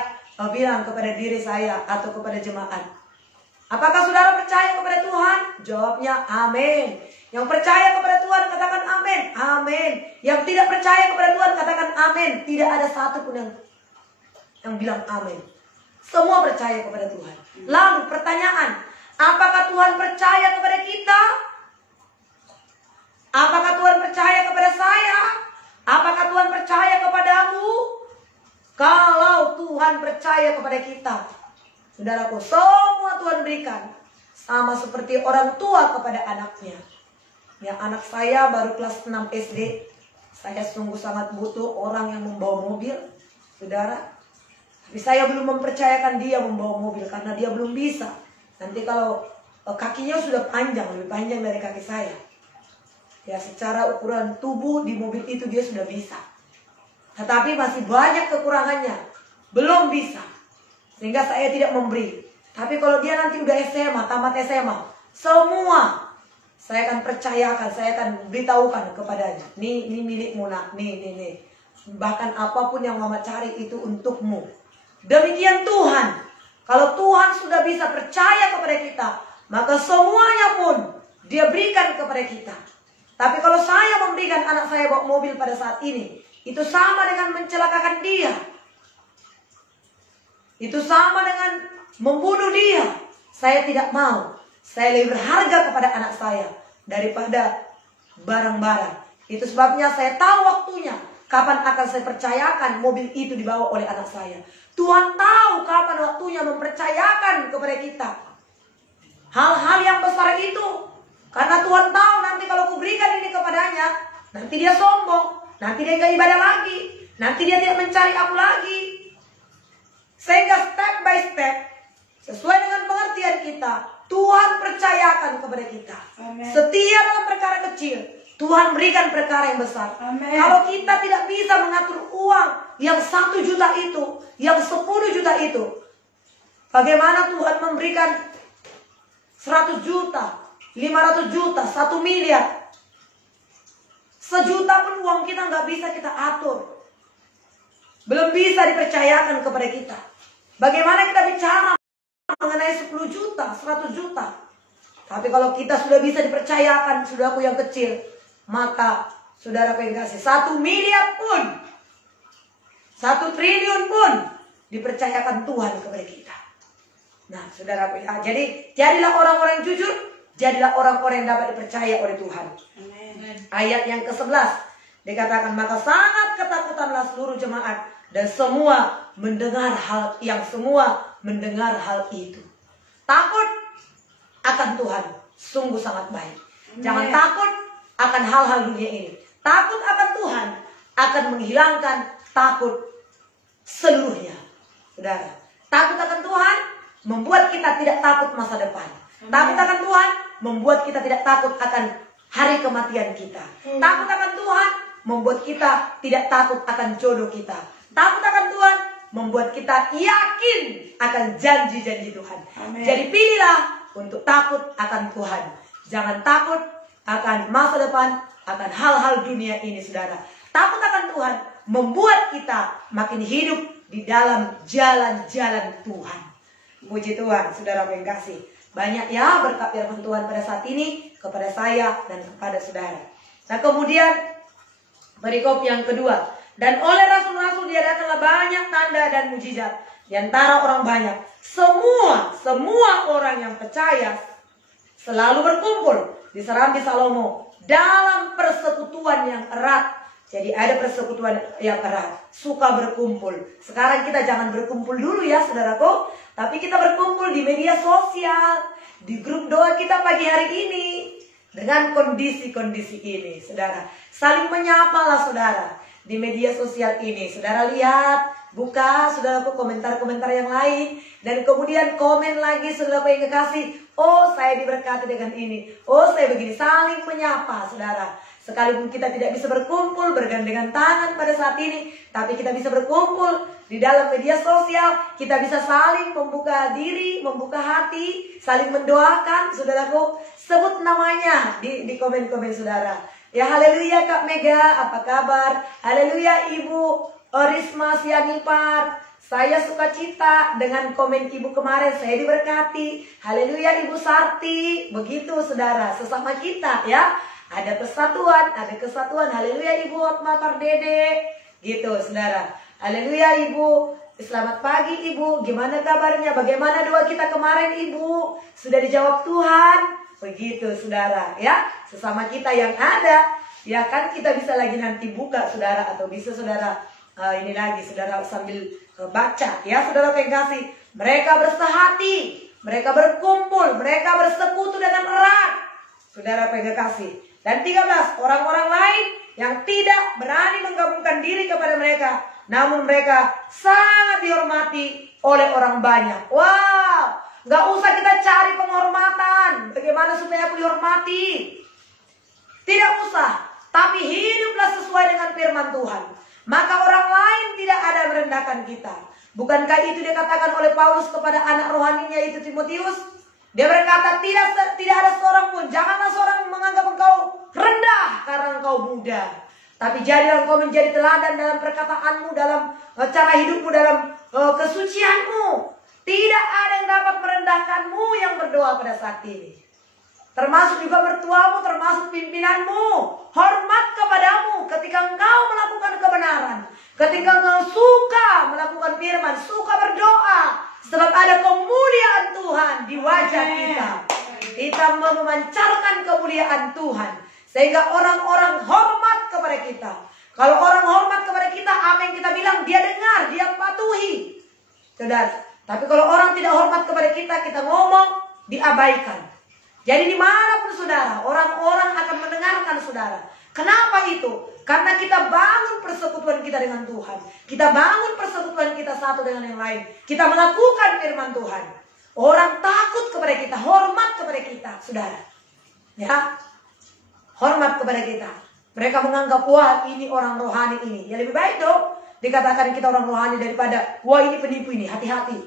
bilang kepada diri saya atau kepada jemaat, apakah saudara percaya kepada Tuhan? Jawabnya amin. Yang percaya kepada Tuhan katakan amin. Amin. Yang tidak percaya kepada Tuhan katakan amin. Tidak ada satu pun yang bilang amin. Semua percaya kepada Tuhan. Lalu pertanyaan, apakah Tuhan percaya kepada kita? Apakah Tuhan percaya kepada saya? Apakah Tuhan percaya kepadamu? Kalau Tuhan percaya kepada kita, saudaraku, semua Tuhan berikan. Sama seperti orang tua kepada anaknya. Ya, anak saya baru kelas 6 SD. Saya sungguh sangat butuh orang yang membawa mobil, saudara. Tapi saya belum mempercayakan dia membawa mobil karena dia belum bisa. Nanti kalau kakinya sudah panjang, lebih panjang dari kaki saya. Ya, secara ukuran tubuh di mobil itu dia sudah bisa. Tetapi masih banyak kekurangannya. Belum bisa. Sehingga saya tidak memberi. Tapi kalau dia nanti udah SMA, tamat SMA, semua saya akan percayakan, saya akan beritahukan kepadanya. Nih milikmu nak, nih. Bahkan apapun yang mama cari itu untukmu. Demikian Tuhan. Kalau Tuhan sudah bisa percaya kepada kita, maka semuanya pun Dia berikan kepada kita. Tapi kalau saya memberikan anak saya bawa mobil pada saat ini, itu sama dengan mencelakakan dia. Itu sama dengan membunuh dia. Saya tidak mau. Saya lebih berharga kepada anak saya daripada barang-barang. Itu sebabnya saya tahu waktunya. Kapan akan saya percayakan mobil itu dibawa oleh anak saya. Tuhan tahu kapan waktunya mempercayakan kepada kita hal-hal yang besar itu. Karena Tuhan tahu nanti kalau aku berikan ini kepadanya, nanti dia sombong, nanti dia nggak ibadah lagi, nanti dia tidak mencari aku lagi. Sehingga step by step, sesuai dengan pengertian kita, Tuhan percayakan kepada kita. Amen. Setiap dalam perkara kecil, Tuhan berikan perkara yang besar. Amen. Kalau kita tidak bisa mengatur uang yang 1 juta itu, yang 10 juta itu, bagaimana Tuhan memberikan 100 juta, 500 juta, 1 miliar. 1 juta pun uang kita nggak bisa kita atur. Belum bisa dipercayakan kepada kita. Bagaimana kita bicara mengenai 10 juta, 100 juta. Tapi kalau kita sudah bisa dipercayakan, saudaraku yang kecil, maka saudaraku yang kasih 1 miliar pun, 1 triliun pun dipercayakan Tuhan kepada kita. Nah, saudaraku, jadi jadilah orang-orang yang jujur, jadilah orang-orang yang dapat dipercaya oleh Tuhan. Amen. Ayat yang ke-11 dikatakan, maka sangat ketakutanlah seluruh jemaat dan semua mendengar hal itu. Takut akan Tuhan sungguh sangat baik. Jangan takut akan hal-hal dunia ini. Takut akan Tuhan akan menghilangkan takut seluruhnya. Saudara, takut akan Tuhan membuat kita tidak takut masa depan. Takut akan Tuhan membuat kita tidak takut akan hari kematian kita. Takut akan Tuhan membuat kita tidak takut akan jodoh kita. Takut akan Tuhan membuat kita yakin akan janji-janji Tuhan. Amin. Jadi pilihlah untuk takut akan Tuhan. Jangan takut akan masa depan, akan hal-hal dunia ini, saudara. Takut akan Tuhan membuat kita makin hidup di dalam jalan-jalan Tuhan. Puji Tuhan, saudara yang kasih. Banyak ya berkat firman Tuhan pada saat ini kepada saya dan kepada saudara. Nah, kemudian perikop yang kedua. Dan oleh rasul-rasul diadakanlah banyak tanda dan mujizat di antara orang banyak. Semua orang yang percaya selalu berkumpul di Serambi Salomo dalam persekutuan yang erat. Jadi ada persekutuan yang erat, suka berkumpul. Sekarang kita jangan berkumpul dulu ya saudaraku, tapi kita berkumpul di media sosial, di grup doa kita pagi hari ini. Dengan kondisi-kondisi ini, saudara, saling menyapalah saudara di media sosial ini. Saudara lihat, buka saudaraku komentar-komentar yang lain, dan kemudian komen lagi saudaraku yang kekasih. Oh, saya diberkati dengan ini. Oh, saya begini. Saling menyapa saudara. Sekalipun kita tidak bisa berkumpul bergandengan tangan pada saat ini, tapi kita bisa berkumpul di dalam media sosial. Kita bisa saling membuka diri, membuka hati, saling mendoakan saudaraku. Sebut namanya di komen-komen saudara. Ya, haleluya Kak Mega, apa kabar? Haleluya Ibu Risma Sianipar, saya suka cita dengan komen Ibu kemarin, saya diberkati. Haleluya Ibu Sarti, begitu saudara, sesama kita ya. Ada persatuan, ada kesatuan. Haleluya Ibu Hotma Pardede, gitu saudara. Haleluya Ibu, selamat pagi Ibu, gimana kabarnya? Bagaimana doa kita kemarin Ibu? Sudah dijawab Tuhan? Begitu saudara ya, sesama kita yang ada. Ya kan kita bisa lagi nanti buka saudara, atau bisa saudara ini lagi saudara sambil baca ya saudara yang kasih. Mereka bersehati, mereka berkumpul, mereka bersekutu dengan erat saudara yang kasih. Dan 13, orang-orang lain yang tidak berani menggabungkan diri kepada mereka, namun mereka sangat dihormati oleh orang banyak. Wow, gak usah kita cari penghormatan. Bagaimana supaya aku dihormati? Tidak usah. Tapi hiduplah sesuai dengan firman Tuhan. Maka orang lain tidak ada merendahkan kita. Bukankah itu dikatakan oleh Paulus kepada anak rohaninya itu Timotius? Dia berkata, tidak ada seorang pun, janganlah seorang menganggap engkau rendah karena engkau muda. Tapi jadilah engkau menjadi teladan dalam perkataanmu, dalam cara hidupmu, dalam kesucianmu. Tidak ada yang dapat merendahkanmu yang berdoa pada saat ini. Termasuk juga mertuamu, termasuk pimpinanmu. Hormat kepadamu ketika engkau melakukan kebenaran. Ketika engkau suka melakukan firman, suka berdoa. Sebab ada kemuliaan Tuhan di wajah kita. Kita memancarkan kemuliaan Tuhan. Sehingga orang-orang hormat kepada kita. Kalau orang hormat kepada kita, apa yang kita bilang, dia dengar, dia patuhi. Saudara, tapi kalau orang tidak hormat kepada kita, kita ngomong, diabaikan. Jadi dimanapun saudara, orang-orang akan mendengarkan saudara. Kenapa itu? Karena kita bangun persekutuan kita dengan Tuhan. Kita bangun persekutuan kita satu dengan yang lain. Kita melakukan firman Tuhan. Orang takut kepada kita, hormat kepada kita, saudara. Ya, hormat kepada kita. Mereka menganggap, wah ini orang rohani ini. Ya lebih baik dong dikatakan kita orang rohani daripada, wah ini penipu ini. Hati-hati.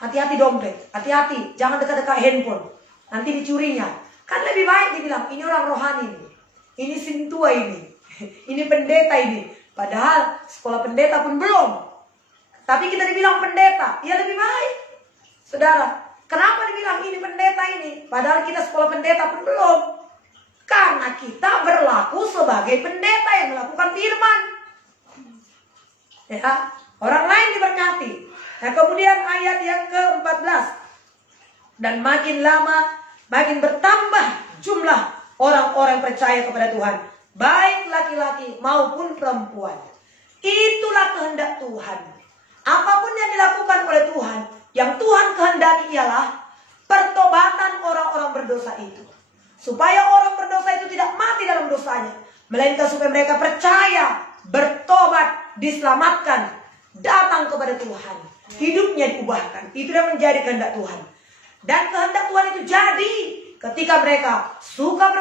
Hati-hati dompet. Hati-hati. Jangan dekat-dekat handphone. Nanti dicurinya. Kan lebih baik dibilang, ini orang rohani ini. Ini sintua ini. Ini pendeta ini. Padahal sekolah pendeta pun belum. Tapi kita dibilang pendeta. Ya lebih baik. Saudara, kenapa dibilang ini pendeta ini? Padahal kita sekolah pendeta pun belum. Karena kita berlaku sebagai pendeta yang melakukan firman. Ya, orang lain diberkati. Nah, kemudian ayat yang ke-14. Dan makin lama, makin bertambah jumlah orang-orang percaya kepada Tuhan. Baik laki-laki maupun perempuan. Itulah kehendak Tuhan. Apapun yang dilakukan oleh Tuhan, yang Tuhan kehendaki ialah pertobatan orang-orang berdosa itu. Supaya orang berdosa itu tidak mati dalam dosanya. Melainkan supaya mereka percaya, bertobat, diselamatkan, datang kepada Tuhan. Hidupnya diubahkan. Itu yang menjadi kehendak Tuhan. Dan kehendak Tuhan itu jadi ketika mereka suka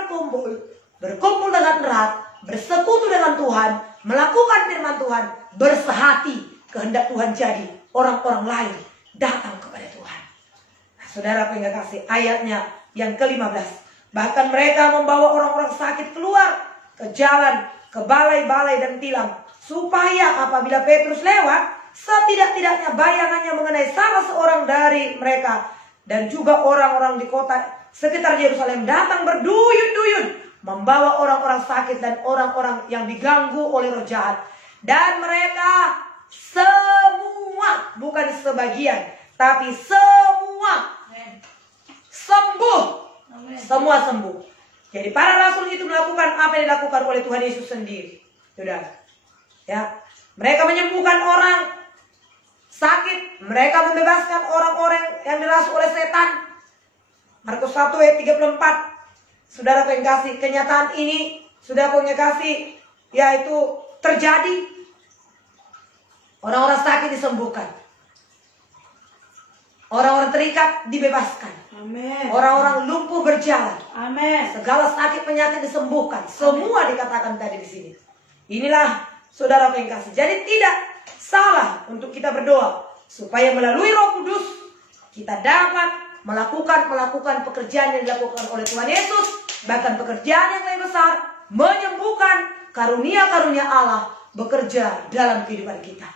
berkumpul dengan erat, bersekutu dengan Tuhan, melakukan firman Tuhan, bersehati, kehendak Tuhan jadi. Orang-orang lain datang kepada Tuhan. Nah, saudara pengen kasih ayatnya yang ke-15. Bahkan mereka membawa orang-orang sakit keluar ke jalan, ke balai-balai dan tilang, supaya apabila Petrus lewat, setidak-tidaknya bayangannya mengenai salah seorang dari mereka. Dan juga orang-orang di kota sekitar Yerusalem datang berduyun-duyun, membawa orang-orang sakit dan orang-orang yang diganggu oleh roh jahat. Dan mereka semua, bukan sebagian, tapi semua sembuh. Semua sembuh. Jadi para rasul itu melakukan apa yang dilakukan oleh Tuhan Yesus sendiri. Sudah. Ya. Mereka menyembuhkan orang sakit. Mereka membebaskan orang-orang yang dirasuki oleh setan. Markus 1 ayat 34. Saudara pengkasih, kenyataan ini sudah pengkasih, yaitu terjadi. Orang-orang sakit disembuhkan. Orang-orang terikat dibebaskan. Amin. Orang-orang lumpuh berjalan. Amin. Segala sakit penyakit disembuhkan. Semua dikatakan tadi di sini. Inilah saudara pengkasih. Jadi tidak salah untuk kita berdoa supaya melalui Roh Kudus kita dapat melakukan pekerjaan yang dilakukan oleh Tuhan Yesus, bahkan pekerjaan yang lebih besar, menyembuhkan karunia-karunia Allah bekerja dalam kehidupan kita.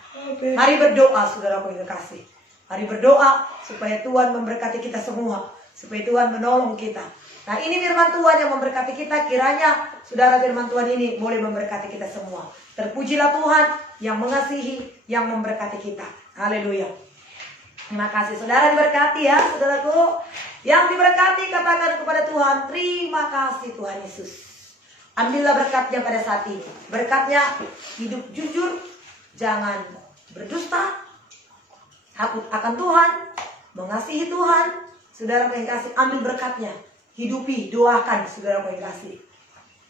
Mari berdoa saudara pengkasih. Mari berdoa supaya Tuhan memberkati kita semua. Supaya Tuhan menolong kita. Nah, ini firman Tuhan yang memberkati kita. Kiranya saudara firman Tuhan ini boleh memberkati kita semua. Terpujilah Tuhan yang mengasihi, yang memberkati kita. Haleluya. Terima kasih. Saudara diberkati ya, saudaraku. Yang diberkati katakan kepada Tuhan, terima kasih Tuhan Yesus. Ambillah berkatnya pada saat ini. Berkatnya hidup jujur, jangan berdusta, takut akan Tuhan, mengasihi Tuhan. Saudara yang kasih, ambil berkatnya, hidupi, doakan saudara yang kasih.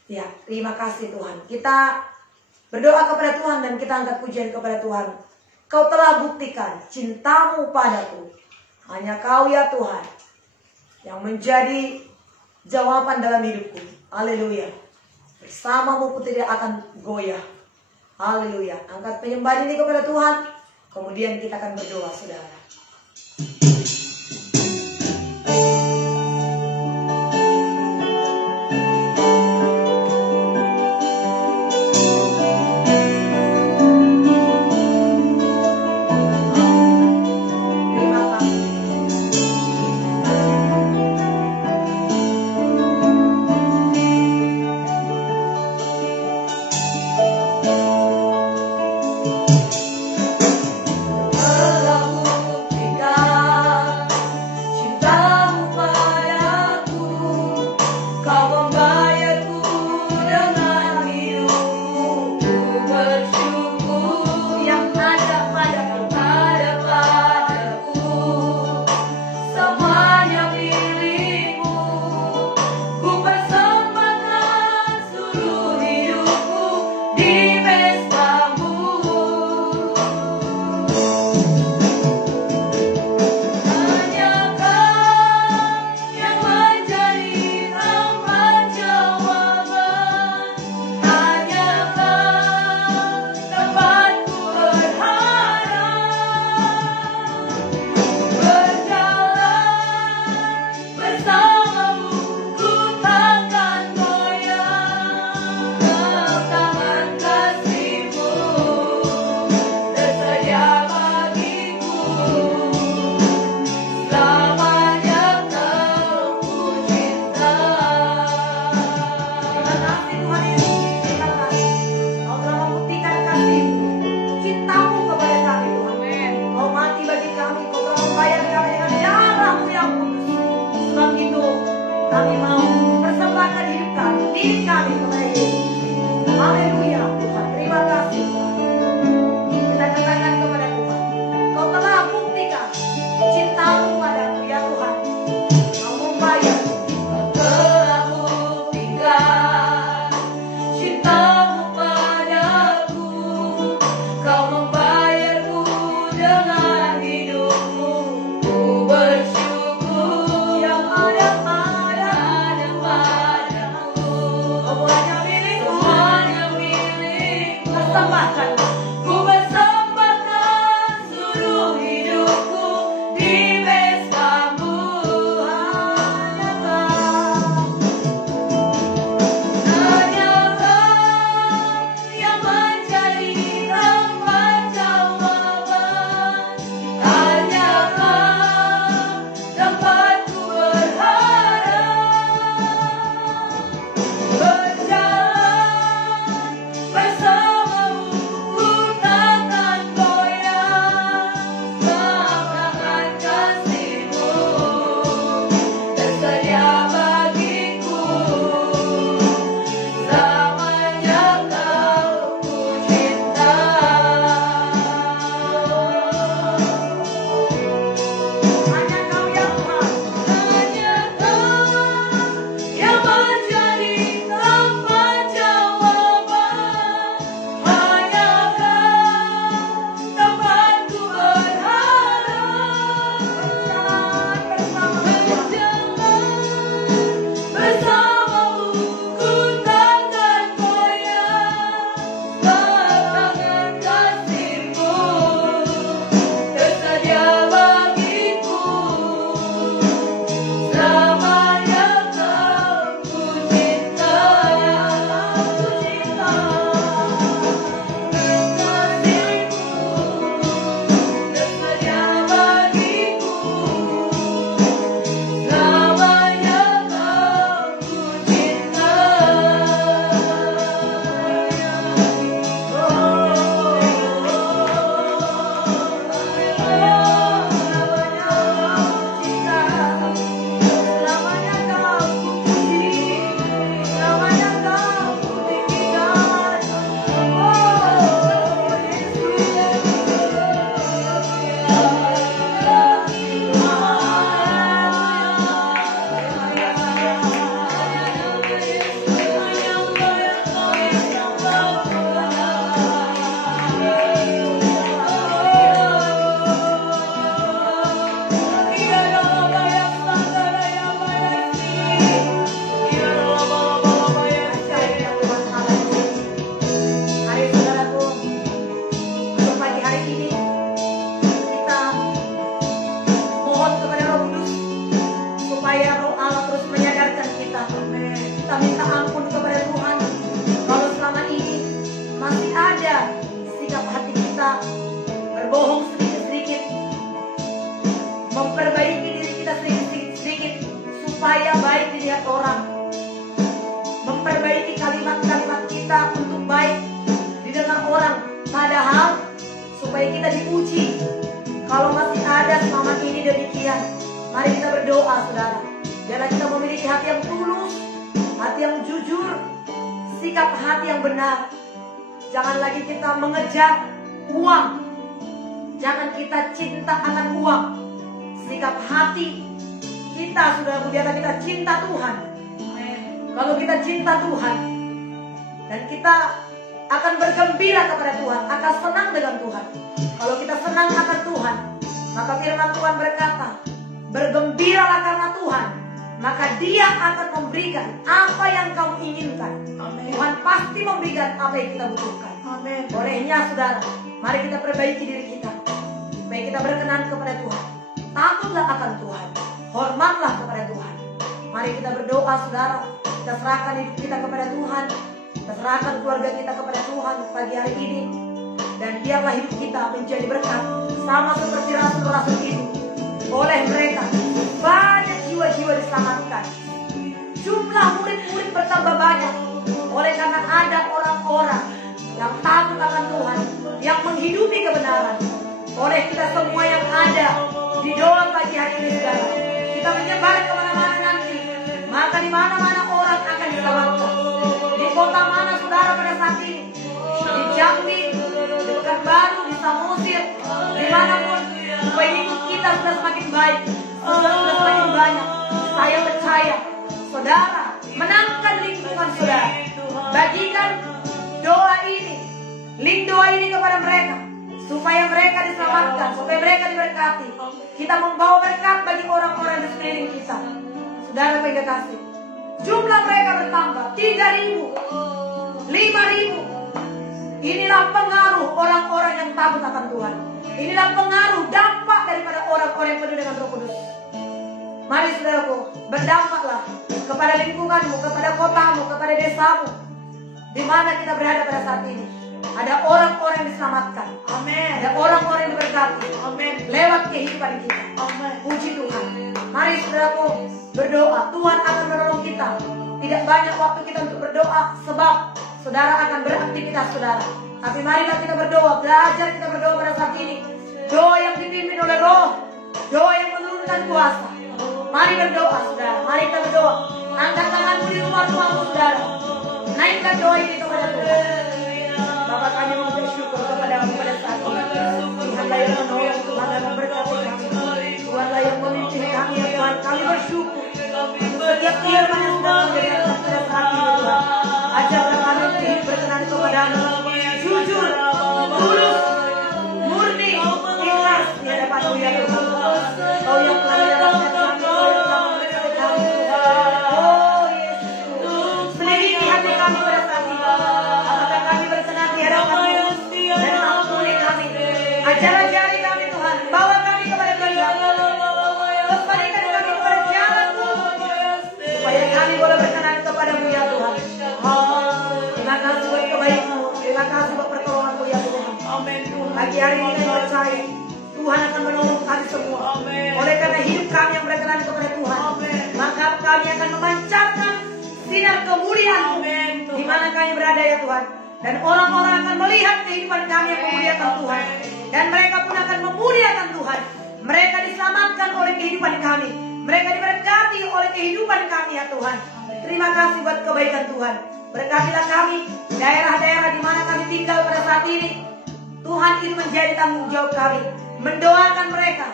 Ya, terima kasih Tuhan. Kita berdoa kepada Tuhan dan kita angkat pujian kepada Tuhan. Kau telah buktikan cintamu padaku. Hanya Kau ya Tuhan yang menjadi jawaban dalam hidupku. Haleluya. Bersamamu ku tidak akan goyah. Haleluya. Angkat penyembahan ini kepada Tuhan. Kemudian kita akan berdoa, saudara. persembahkan. Ku persembahkan seluruh hidupku di pestamu. Hanya Kau yang menjadi tempat jawaban. Hanya Kau tempatku berharap. Berjalan bersamamu, ku takkan goyah. Tangan kasih-Mu tersedia bagiku. Selamanya Kau ku cinta. Hanya Kau ya Tuhan. Hanya Kau yang menjadi tempat jawaban. Hanya Kau tempatku berharap. Bersamamu, ku takkan goyah. Tangan kasih-Mu tersedia bagiku. Selamanya Kau ku cinta. Kasih-Mu tersedia bagiku. Selamanya Kau ku cinta. Selamanya Kau ku puji, selamanya Kau ku tinggikan. Oh Mari saudaraku, untuk pagi hari ini kita mohon kepada Roh Kudus supaya Roh Allah terus menyadarkan kita. Kita minta ampun kepada Tuhan kalau selama ini masih ada sikap hati kita berbohong sedikit-sedikit, memperbaiki diri kita sedikit-sedikit supaya baik dilihat orang, memperbaiki kalimat-kalimat kita untuk baik didengar orang, padahal supaya kita dipuji. Kalau masih ada selama ini demikian, mari kita berdoa saudara, biarlah kita memiliki hati yang tulus, hati yang jujur, sikap hati yang benar. Jangan lagi kita mengejar uang, jangan kita cinta akan uang. Sikap hati kita sudah biarlah kita cinta Tuhan. Kalau kita cinta Tuhan dan kita akan bergembira kepada Tuhan, akan senang dengan Tuhan. Kalau kita senang akan Tuhan, maka firman Tuhan berkata, bergembiralah karena Tuhan, maka Dia akan memberikan apa yang kamu inginkan. Tuhan pasti memberikan apa yang kita butuhkan. Olehnya saudara, mari kita perbaiki diri kita supaya kita berkenan kepada Tuhan. Takutlah akan Tuhan, hormatlah kepada Tuhan. Mari kita berdoa saudara, kita serahkan hidup kita kepada Tuhan, kita serahkan keluarga kita kepada Tuhan pagi hari ini. Dan biarlah hidup kita menjadi berkat, sama seperti rasul-rasul itu. Oleh mereka banyak jiwa-jiwa diselamatkan, jumlah murid-murid bertambah banyak. Oleh karena ada orang-orang yang takut akan Tuhan, yang menghidupi kebenaran. Oleh kita semua yang ada di doa pagi hari ini saudara, kita menyebar kemana-mana nanti, maka di mana-mana orang akan diselamatkan. Di kota mana saudara pada saat ini, di Jambi, di Pekanbaru, di Samosir, dimanapun, pengikut kita sudah semakin baik, sudah semakin banyak. Saya percaya saudara menangkan lingkungan saudara. Bagikan doa ini, link doa ini kepada mereka, supaya mereka diselamatkan, supaya mereka diberkati. Kita membawa berkat bagi orang-orang di sekeliling kita. Saudara yang kasih, jumlah mereka bertambah 3.000, 5.000, Inilah pengaruh orang-orang yang takut akan Tuhan. Inilah pengaruh dampak daripada orang-orang yang penuh dengan Roh Kudus. Mari saudaraku, berdampaklah kepada lingkunganmu, kepada kotamu, kepada desamu, di mana kita berada pada saat ini. Ada orang-orang yang diselamatkan. Amin. Ada orang-orang yang diberkati. Amin. Lewat kehidupan kita. Amin. Puji Tuhan. Mari saudaraku berdoa. Tuhan akan menolong kita. Tidak banyak waktu kita untuk berdoa, sebab saudara akan beraktivitas saudara. Tapi marilah kita berdoa. Belajar kita berdoa pada saat ini. Doa yang dipimpin oleh Roh. Doa yang menurunkan kuasa. Mari berdoa saudara. Mari kita berdoa. Angkat tanganmu di rumah-rumahmu saudara. Naikkan doa ini kepada Tuhan. Bapak kami mengucap syukur kepada-Mu pada saat ini. Tuhanlah yang menolong, Tuhan yang memberkati kami. Tuhanlah yang memimpin kami, ya Tuhan. Kami bersyukur setiap firman yang sudah menjadikan pada saat ini, Tuhan. Ajarlah kami untuk hidup berkenan kepada-Mu, jujur, tulus, murni, ikhlas di hadapan-Mu, ya Tuhan. Kau yang telah menyelamatkan kami, Kau yang telah memberkati kami, Tuhan. Oh Yesus, selidiki hati kami pada saat ini. Apakah kami berkenan di hadapan-Mu? Dan ampuni kami. Ajar-ajari kami, Tuhan. Bawa kami kepada kehendak-Mu. Kembalikan kami kepada jalan-Mu, supaya kami boleh berkenan kepada-Mu, ya Tuhan. Terima kasih buat kebaikan-Mu. Terima kasih buat pertolongan-Mu, ya Tuhan. Amin. Pagi hari ini kami percaya Tuhan akan menolong kami semua. Oleh karena hidup kami yang berkenan kepada Tuhan, maka kami akan memancarkan sinar kemuliaan-Mu di mana kami berada, ya Tuhan. Dan orang-orang akan melihat kehidupan kami yang memuliakan Tuhan. Dan mereka pun akan memuliakan Tuhan. Mereka diselamatkan oleh kehidupan kami. Mereka diberkati oleh kehidupan kami, ya Tuhan. Terima kasih buat kebaikan Tuhan. Berkatilah kami, daerah-daerah di mana kami tinggal pada saat ini. Tuhan, itu menjadi tanggung jawab kami. Mendoakan mereka,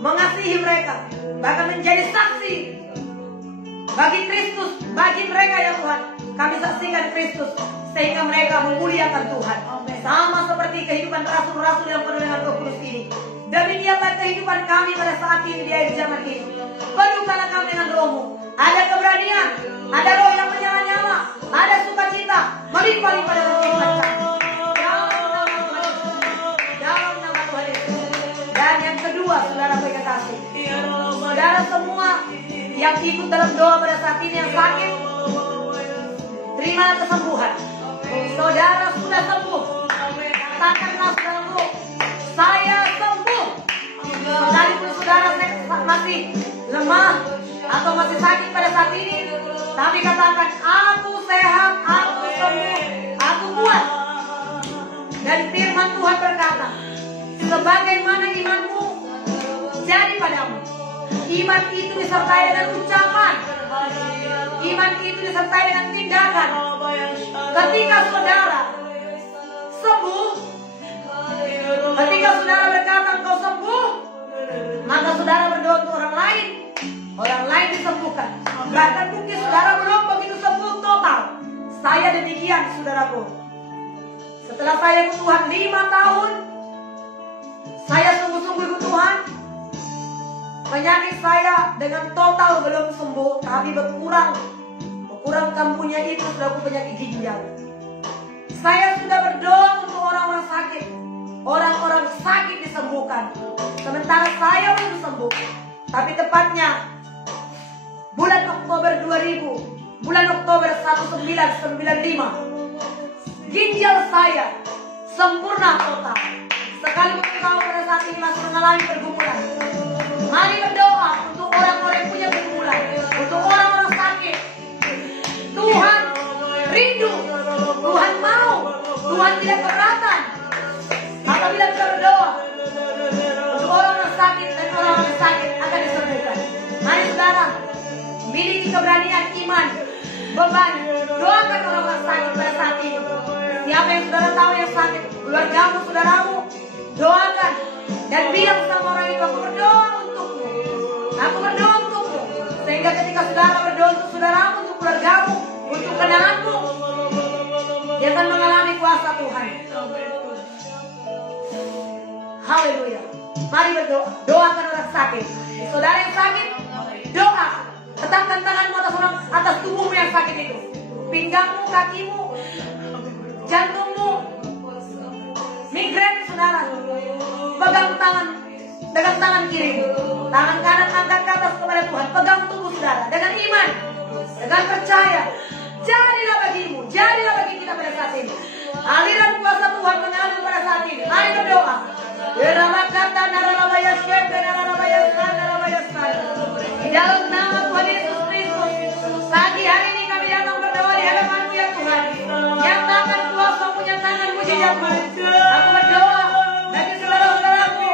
mengasihi mereka, bahkan menjadi saksi bagi Kristus, bagi mereka, ya Tuhan. Kami saksikan Kristus sehingga mereka memuliakan Tuhan. Sama seperti kehidupan rasul-rasul yang penuh dengan Roh Kudus ini. Demikianlah kehidupan kami pada saat ini di akhir zaman ini. Penuhkanlah kami dengan Roh-Mu. Ada keberanian, ada roh yang menyala-nyala, ada sukacita melimpah-limpah dalam kehidupan kami. Dalam nama Tuhan Yesus. Dan yang kedua, saudara kekasih, saudara semua yang ikut dalam doa pada saat ini yang sakit, terimalah kesembuhan. Saudara sudah sembuh. Katakanlah saudaraku, saya sembuh. Sekalipun saudara masih lemah atau masih sakit pada saat ini, tapi katakan, aku sehat, aku sembuh, aku kuat. Dan firman Tuhan berkata, sebagaimana imanmu jadi padamu. Iman itu disertai dengan ucapan. Iman itu disertai dengan tindakan. Ketika saudara sembuh, ketika saudara berkata engkau sembuh, maka saudara berdoa untuk orang lain disembuhkan. Bahkan mungkin saudara belum begitu sembuh total. Saya demikian, saudaraku. Setelah saya ikut Tuhan 5 tahun, saya sungguh-sungguh ikut Tuhan. Penyakit saya dengan total belum sembuh, tapi berkurang kampunya itu, saudaraku, penyakit ginjal. Saya sudah berdoa untuk orang-orang sakit. Orang-orang sakit disembuhkan. Sementara saya belum sembuh. Tapi tepatnya bulan Oktober 2000, bulan Oktober 1995, ginjal saya sempurna total. Sekalipun kau pada saat ini masih mengalami pergumulan, mari berdoa untuk orang-orang yang punya pergumulan, untuk orang-orang sakit. Tuhan rindu, Tuhan mau, Tuhan tidak keberatan apabila kita berdoa untuk orang-orang sakit, dan orang-orang sakit akan disembuhkan. Mari saudara, miliki keberanian iman, beban, doakan orang-orang sakit pada saat ini. Siapa yang saudara tahu yang sakit, keluargamu, saudaramu, doakan dan bilang sama orang itu, aku berdoa untukmu, aku berdoa untukmu. Sehingga ketika saudara berdoa untuk saudaramu, untuk keluargamu, untuk kenalanmu, dia akan mengalami kuasa Tuhan. Haleluya. Mari berdoa, doakan orang sakit. Saudara yang sakit, doa. Tetapkan tanganmu atas tubuhmu yang sakit itu. Pinggangmu, kakimu, jantungmu, saudara. Pegang tangan dengan tangan kiri, tangan kanan angkat ke atas kepada Tuhan. Pegang tubuh saudara dengan iman, dengan percaya. Jadilah bagimu, jadilah bagi kita pada saat ini. Aliran kuasa Tuhan mengalir pada saat ini. Mari berdoa. Di dalam nama Tuhan Yesus Kristus, pagi hari ini kami datang berdoa di hadapan-Mu ya Tuhan. Nyatakan kuasa punya tangan mujizat-Mu. Aku berdoa bagi saudara-saudaraku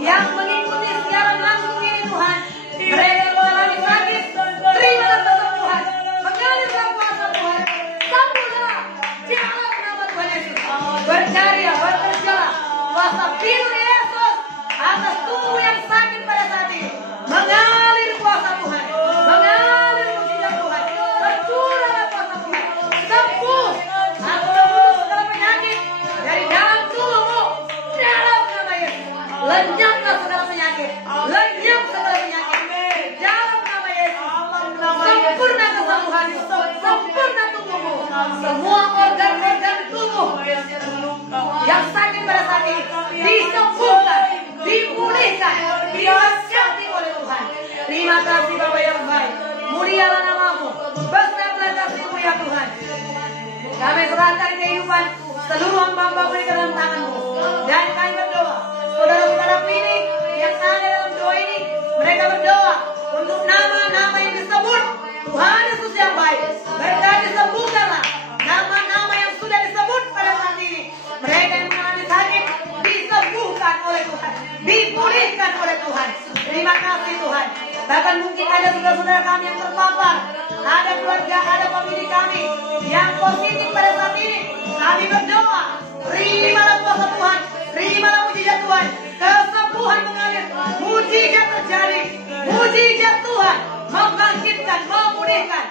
yang mengikuti siaran langsung ini Tuhan. Mereka mengalami sakit, terimalah kesembuhan. Mengalirlah kuasa Tuhan. Sembuhlah di dalam nama Tuhan Yesus. Berkarya, bekerjalah kuasa biru Yesus atas tubuh yang sakit pada saat ini. Mengalir kuasa Tuhan, mengalir mujizat Tuhan. Tercurahlah kuasa Tuhan. Sembuh. Aku memutus segala penyakit dari dalam tubuhmu. Dalam nama Yesus. Lenyaplah segala penyakit. Lenyap segala penyakit. Dalam nama Yesus. Sempurna kesembuhan. Sempurna tubuhmu. Semua organ-organ tubuh yang sakit pada saat ini disembuhkan, dipulihkan, diberkati oleh Tuhan. Terima kasih Bapa yang baik. Mulialah namamu. Besarlah kasih-Mu ya Tuhan. Kami serahkan kehidupan seluruh hamba-Mu di dalam tangan-Mu. Dan kami berdoa, saudara-saudara ini yang ada dalam doa ini, mereka berdoa untuk nama-nama yang disebut Tuhan Yesus yang baik. Mereka disembuhkanlah nama-nama yang sudah disebut pada saat ini. Mereka yang mengalami sakit disembuhkan oleh Tuhan, dipulihkan oleh Tuhan. Terima kasih Tuhan. Bahkan mungkin ada saudara-saudara kami yang terpapar, ada keluarga, ada famili kami yang positif pada saat ini. Kami berdoa, terimalah kuasa Tuhan, terimalah mujizat Tuhan. Kesembuhan mengalir, mujizat terjadi, mujizat Tuhan membangkitkan, memulihkan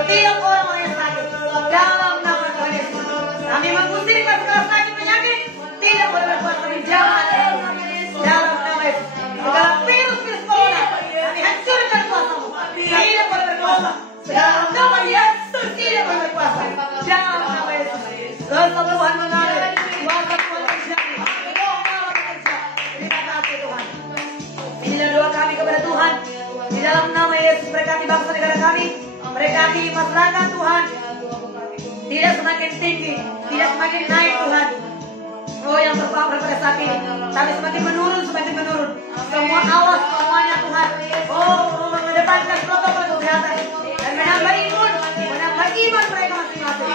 setiap orang yang sakit dalam nama Tuhan Yesus. Kami mengusirkan segala sakit penyakit tidak boleh berkuasa di dalam nama Yesus. Segala virus-virus corona kami hancurkan kuasa-Mu. Tidak boleh berkuasa. Dalam nama Yesus tidak boleh berkuasa. Dalam nama Yesus. Kesembuhan mengalir. Kuasa Tuhan terjadi. Terima kasih Tuhan. Inilah doa kami kepada Tuhan. Di dalam nama Yesus berkati bangsa negara kami. Berkati masyarakat Tuhan. Tidak semakin tinggi, tidak semakin naik Tuhan. Oh yang terpapar pada saat ini, tapi semakin menurun, semakin menurun. Semua awas semuanya Tuhan. Oh mengedepankan protokol kesehatan dan menambah imun, menambah iman mereka masing-masing.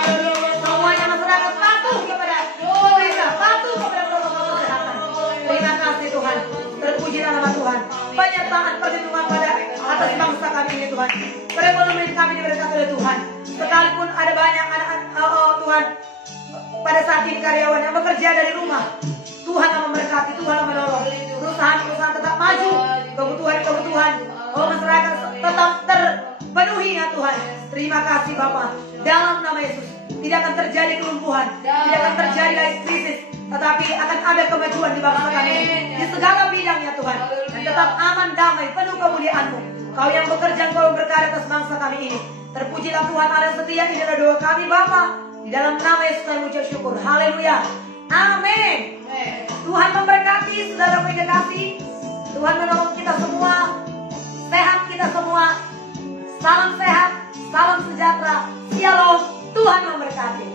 Semuanya masyarakat patuh kepada pemerintah, patuh kepada protokol kesehatan. Terima kasih Tuhan. Terpujilah nama Tuhan. Penyertaan perlindungan pada atas bangsa kami ini Tuhan. Perekonomian kami diberkati oleh Tuhan. Sekalipun ada banyak anak-anak Tuhan pada saat ini karyawan yang bekerja dari rumah, Tuhan yang memberkati, Tuhan yang menolong. Perusahaan-perusahaan tetap maju, kebutuhan-kebutuhan masyarakat tetap terpenuhi ya Tuhan. Terima kasih Bapa. Dalam nama Yesus tidak akan terjadi kelumpuhan, tidak akan terjadi lagi krisis, tetapi akan ada kemajuan di bangsa kami di segala bidang ya Tuhan. Dan tetap aman, damai, penuh kemuliaan-Mu. Kau yang bekerja, Kau yang berkarya atas bangsa kami ini. Terpujilah Tuhan Allah yang setia. Ini adalah doa kami Bapa. Di dalam nama Yesus kami mengucap syukur. Haleluya. Amin. Tuhan memberkati saudara yang kasih. Tuhan menolong kita semua. Sehat kita semua. Salam sehat, salam sejahtera. Shalom. Tuhan memberkati.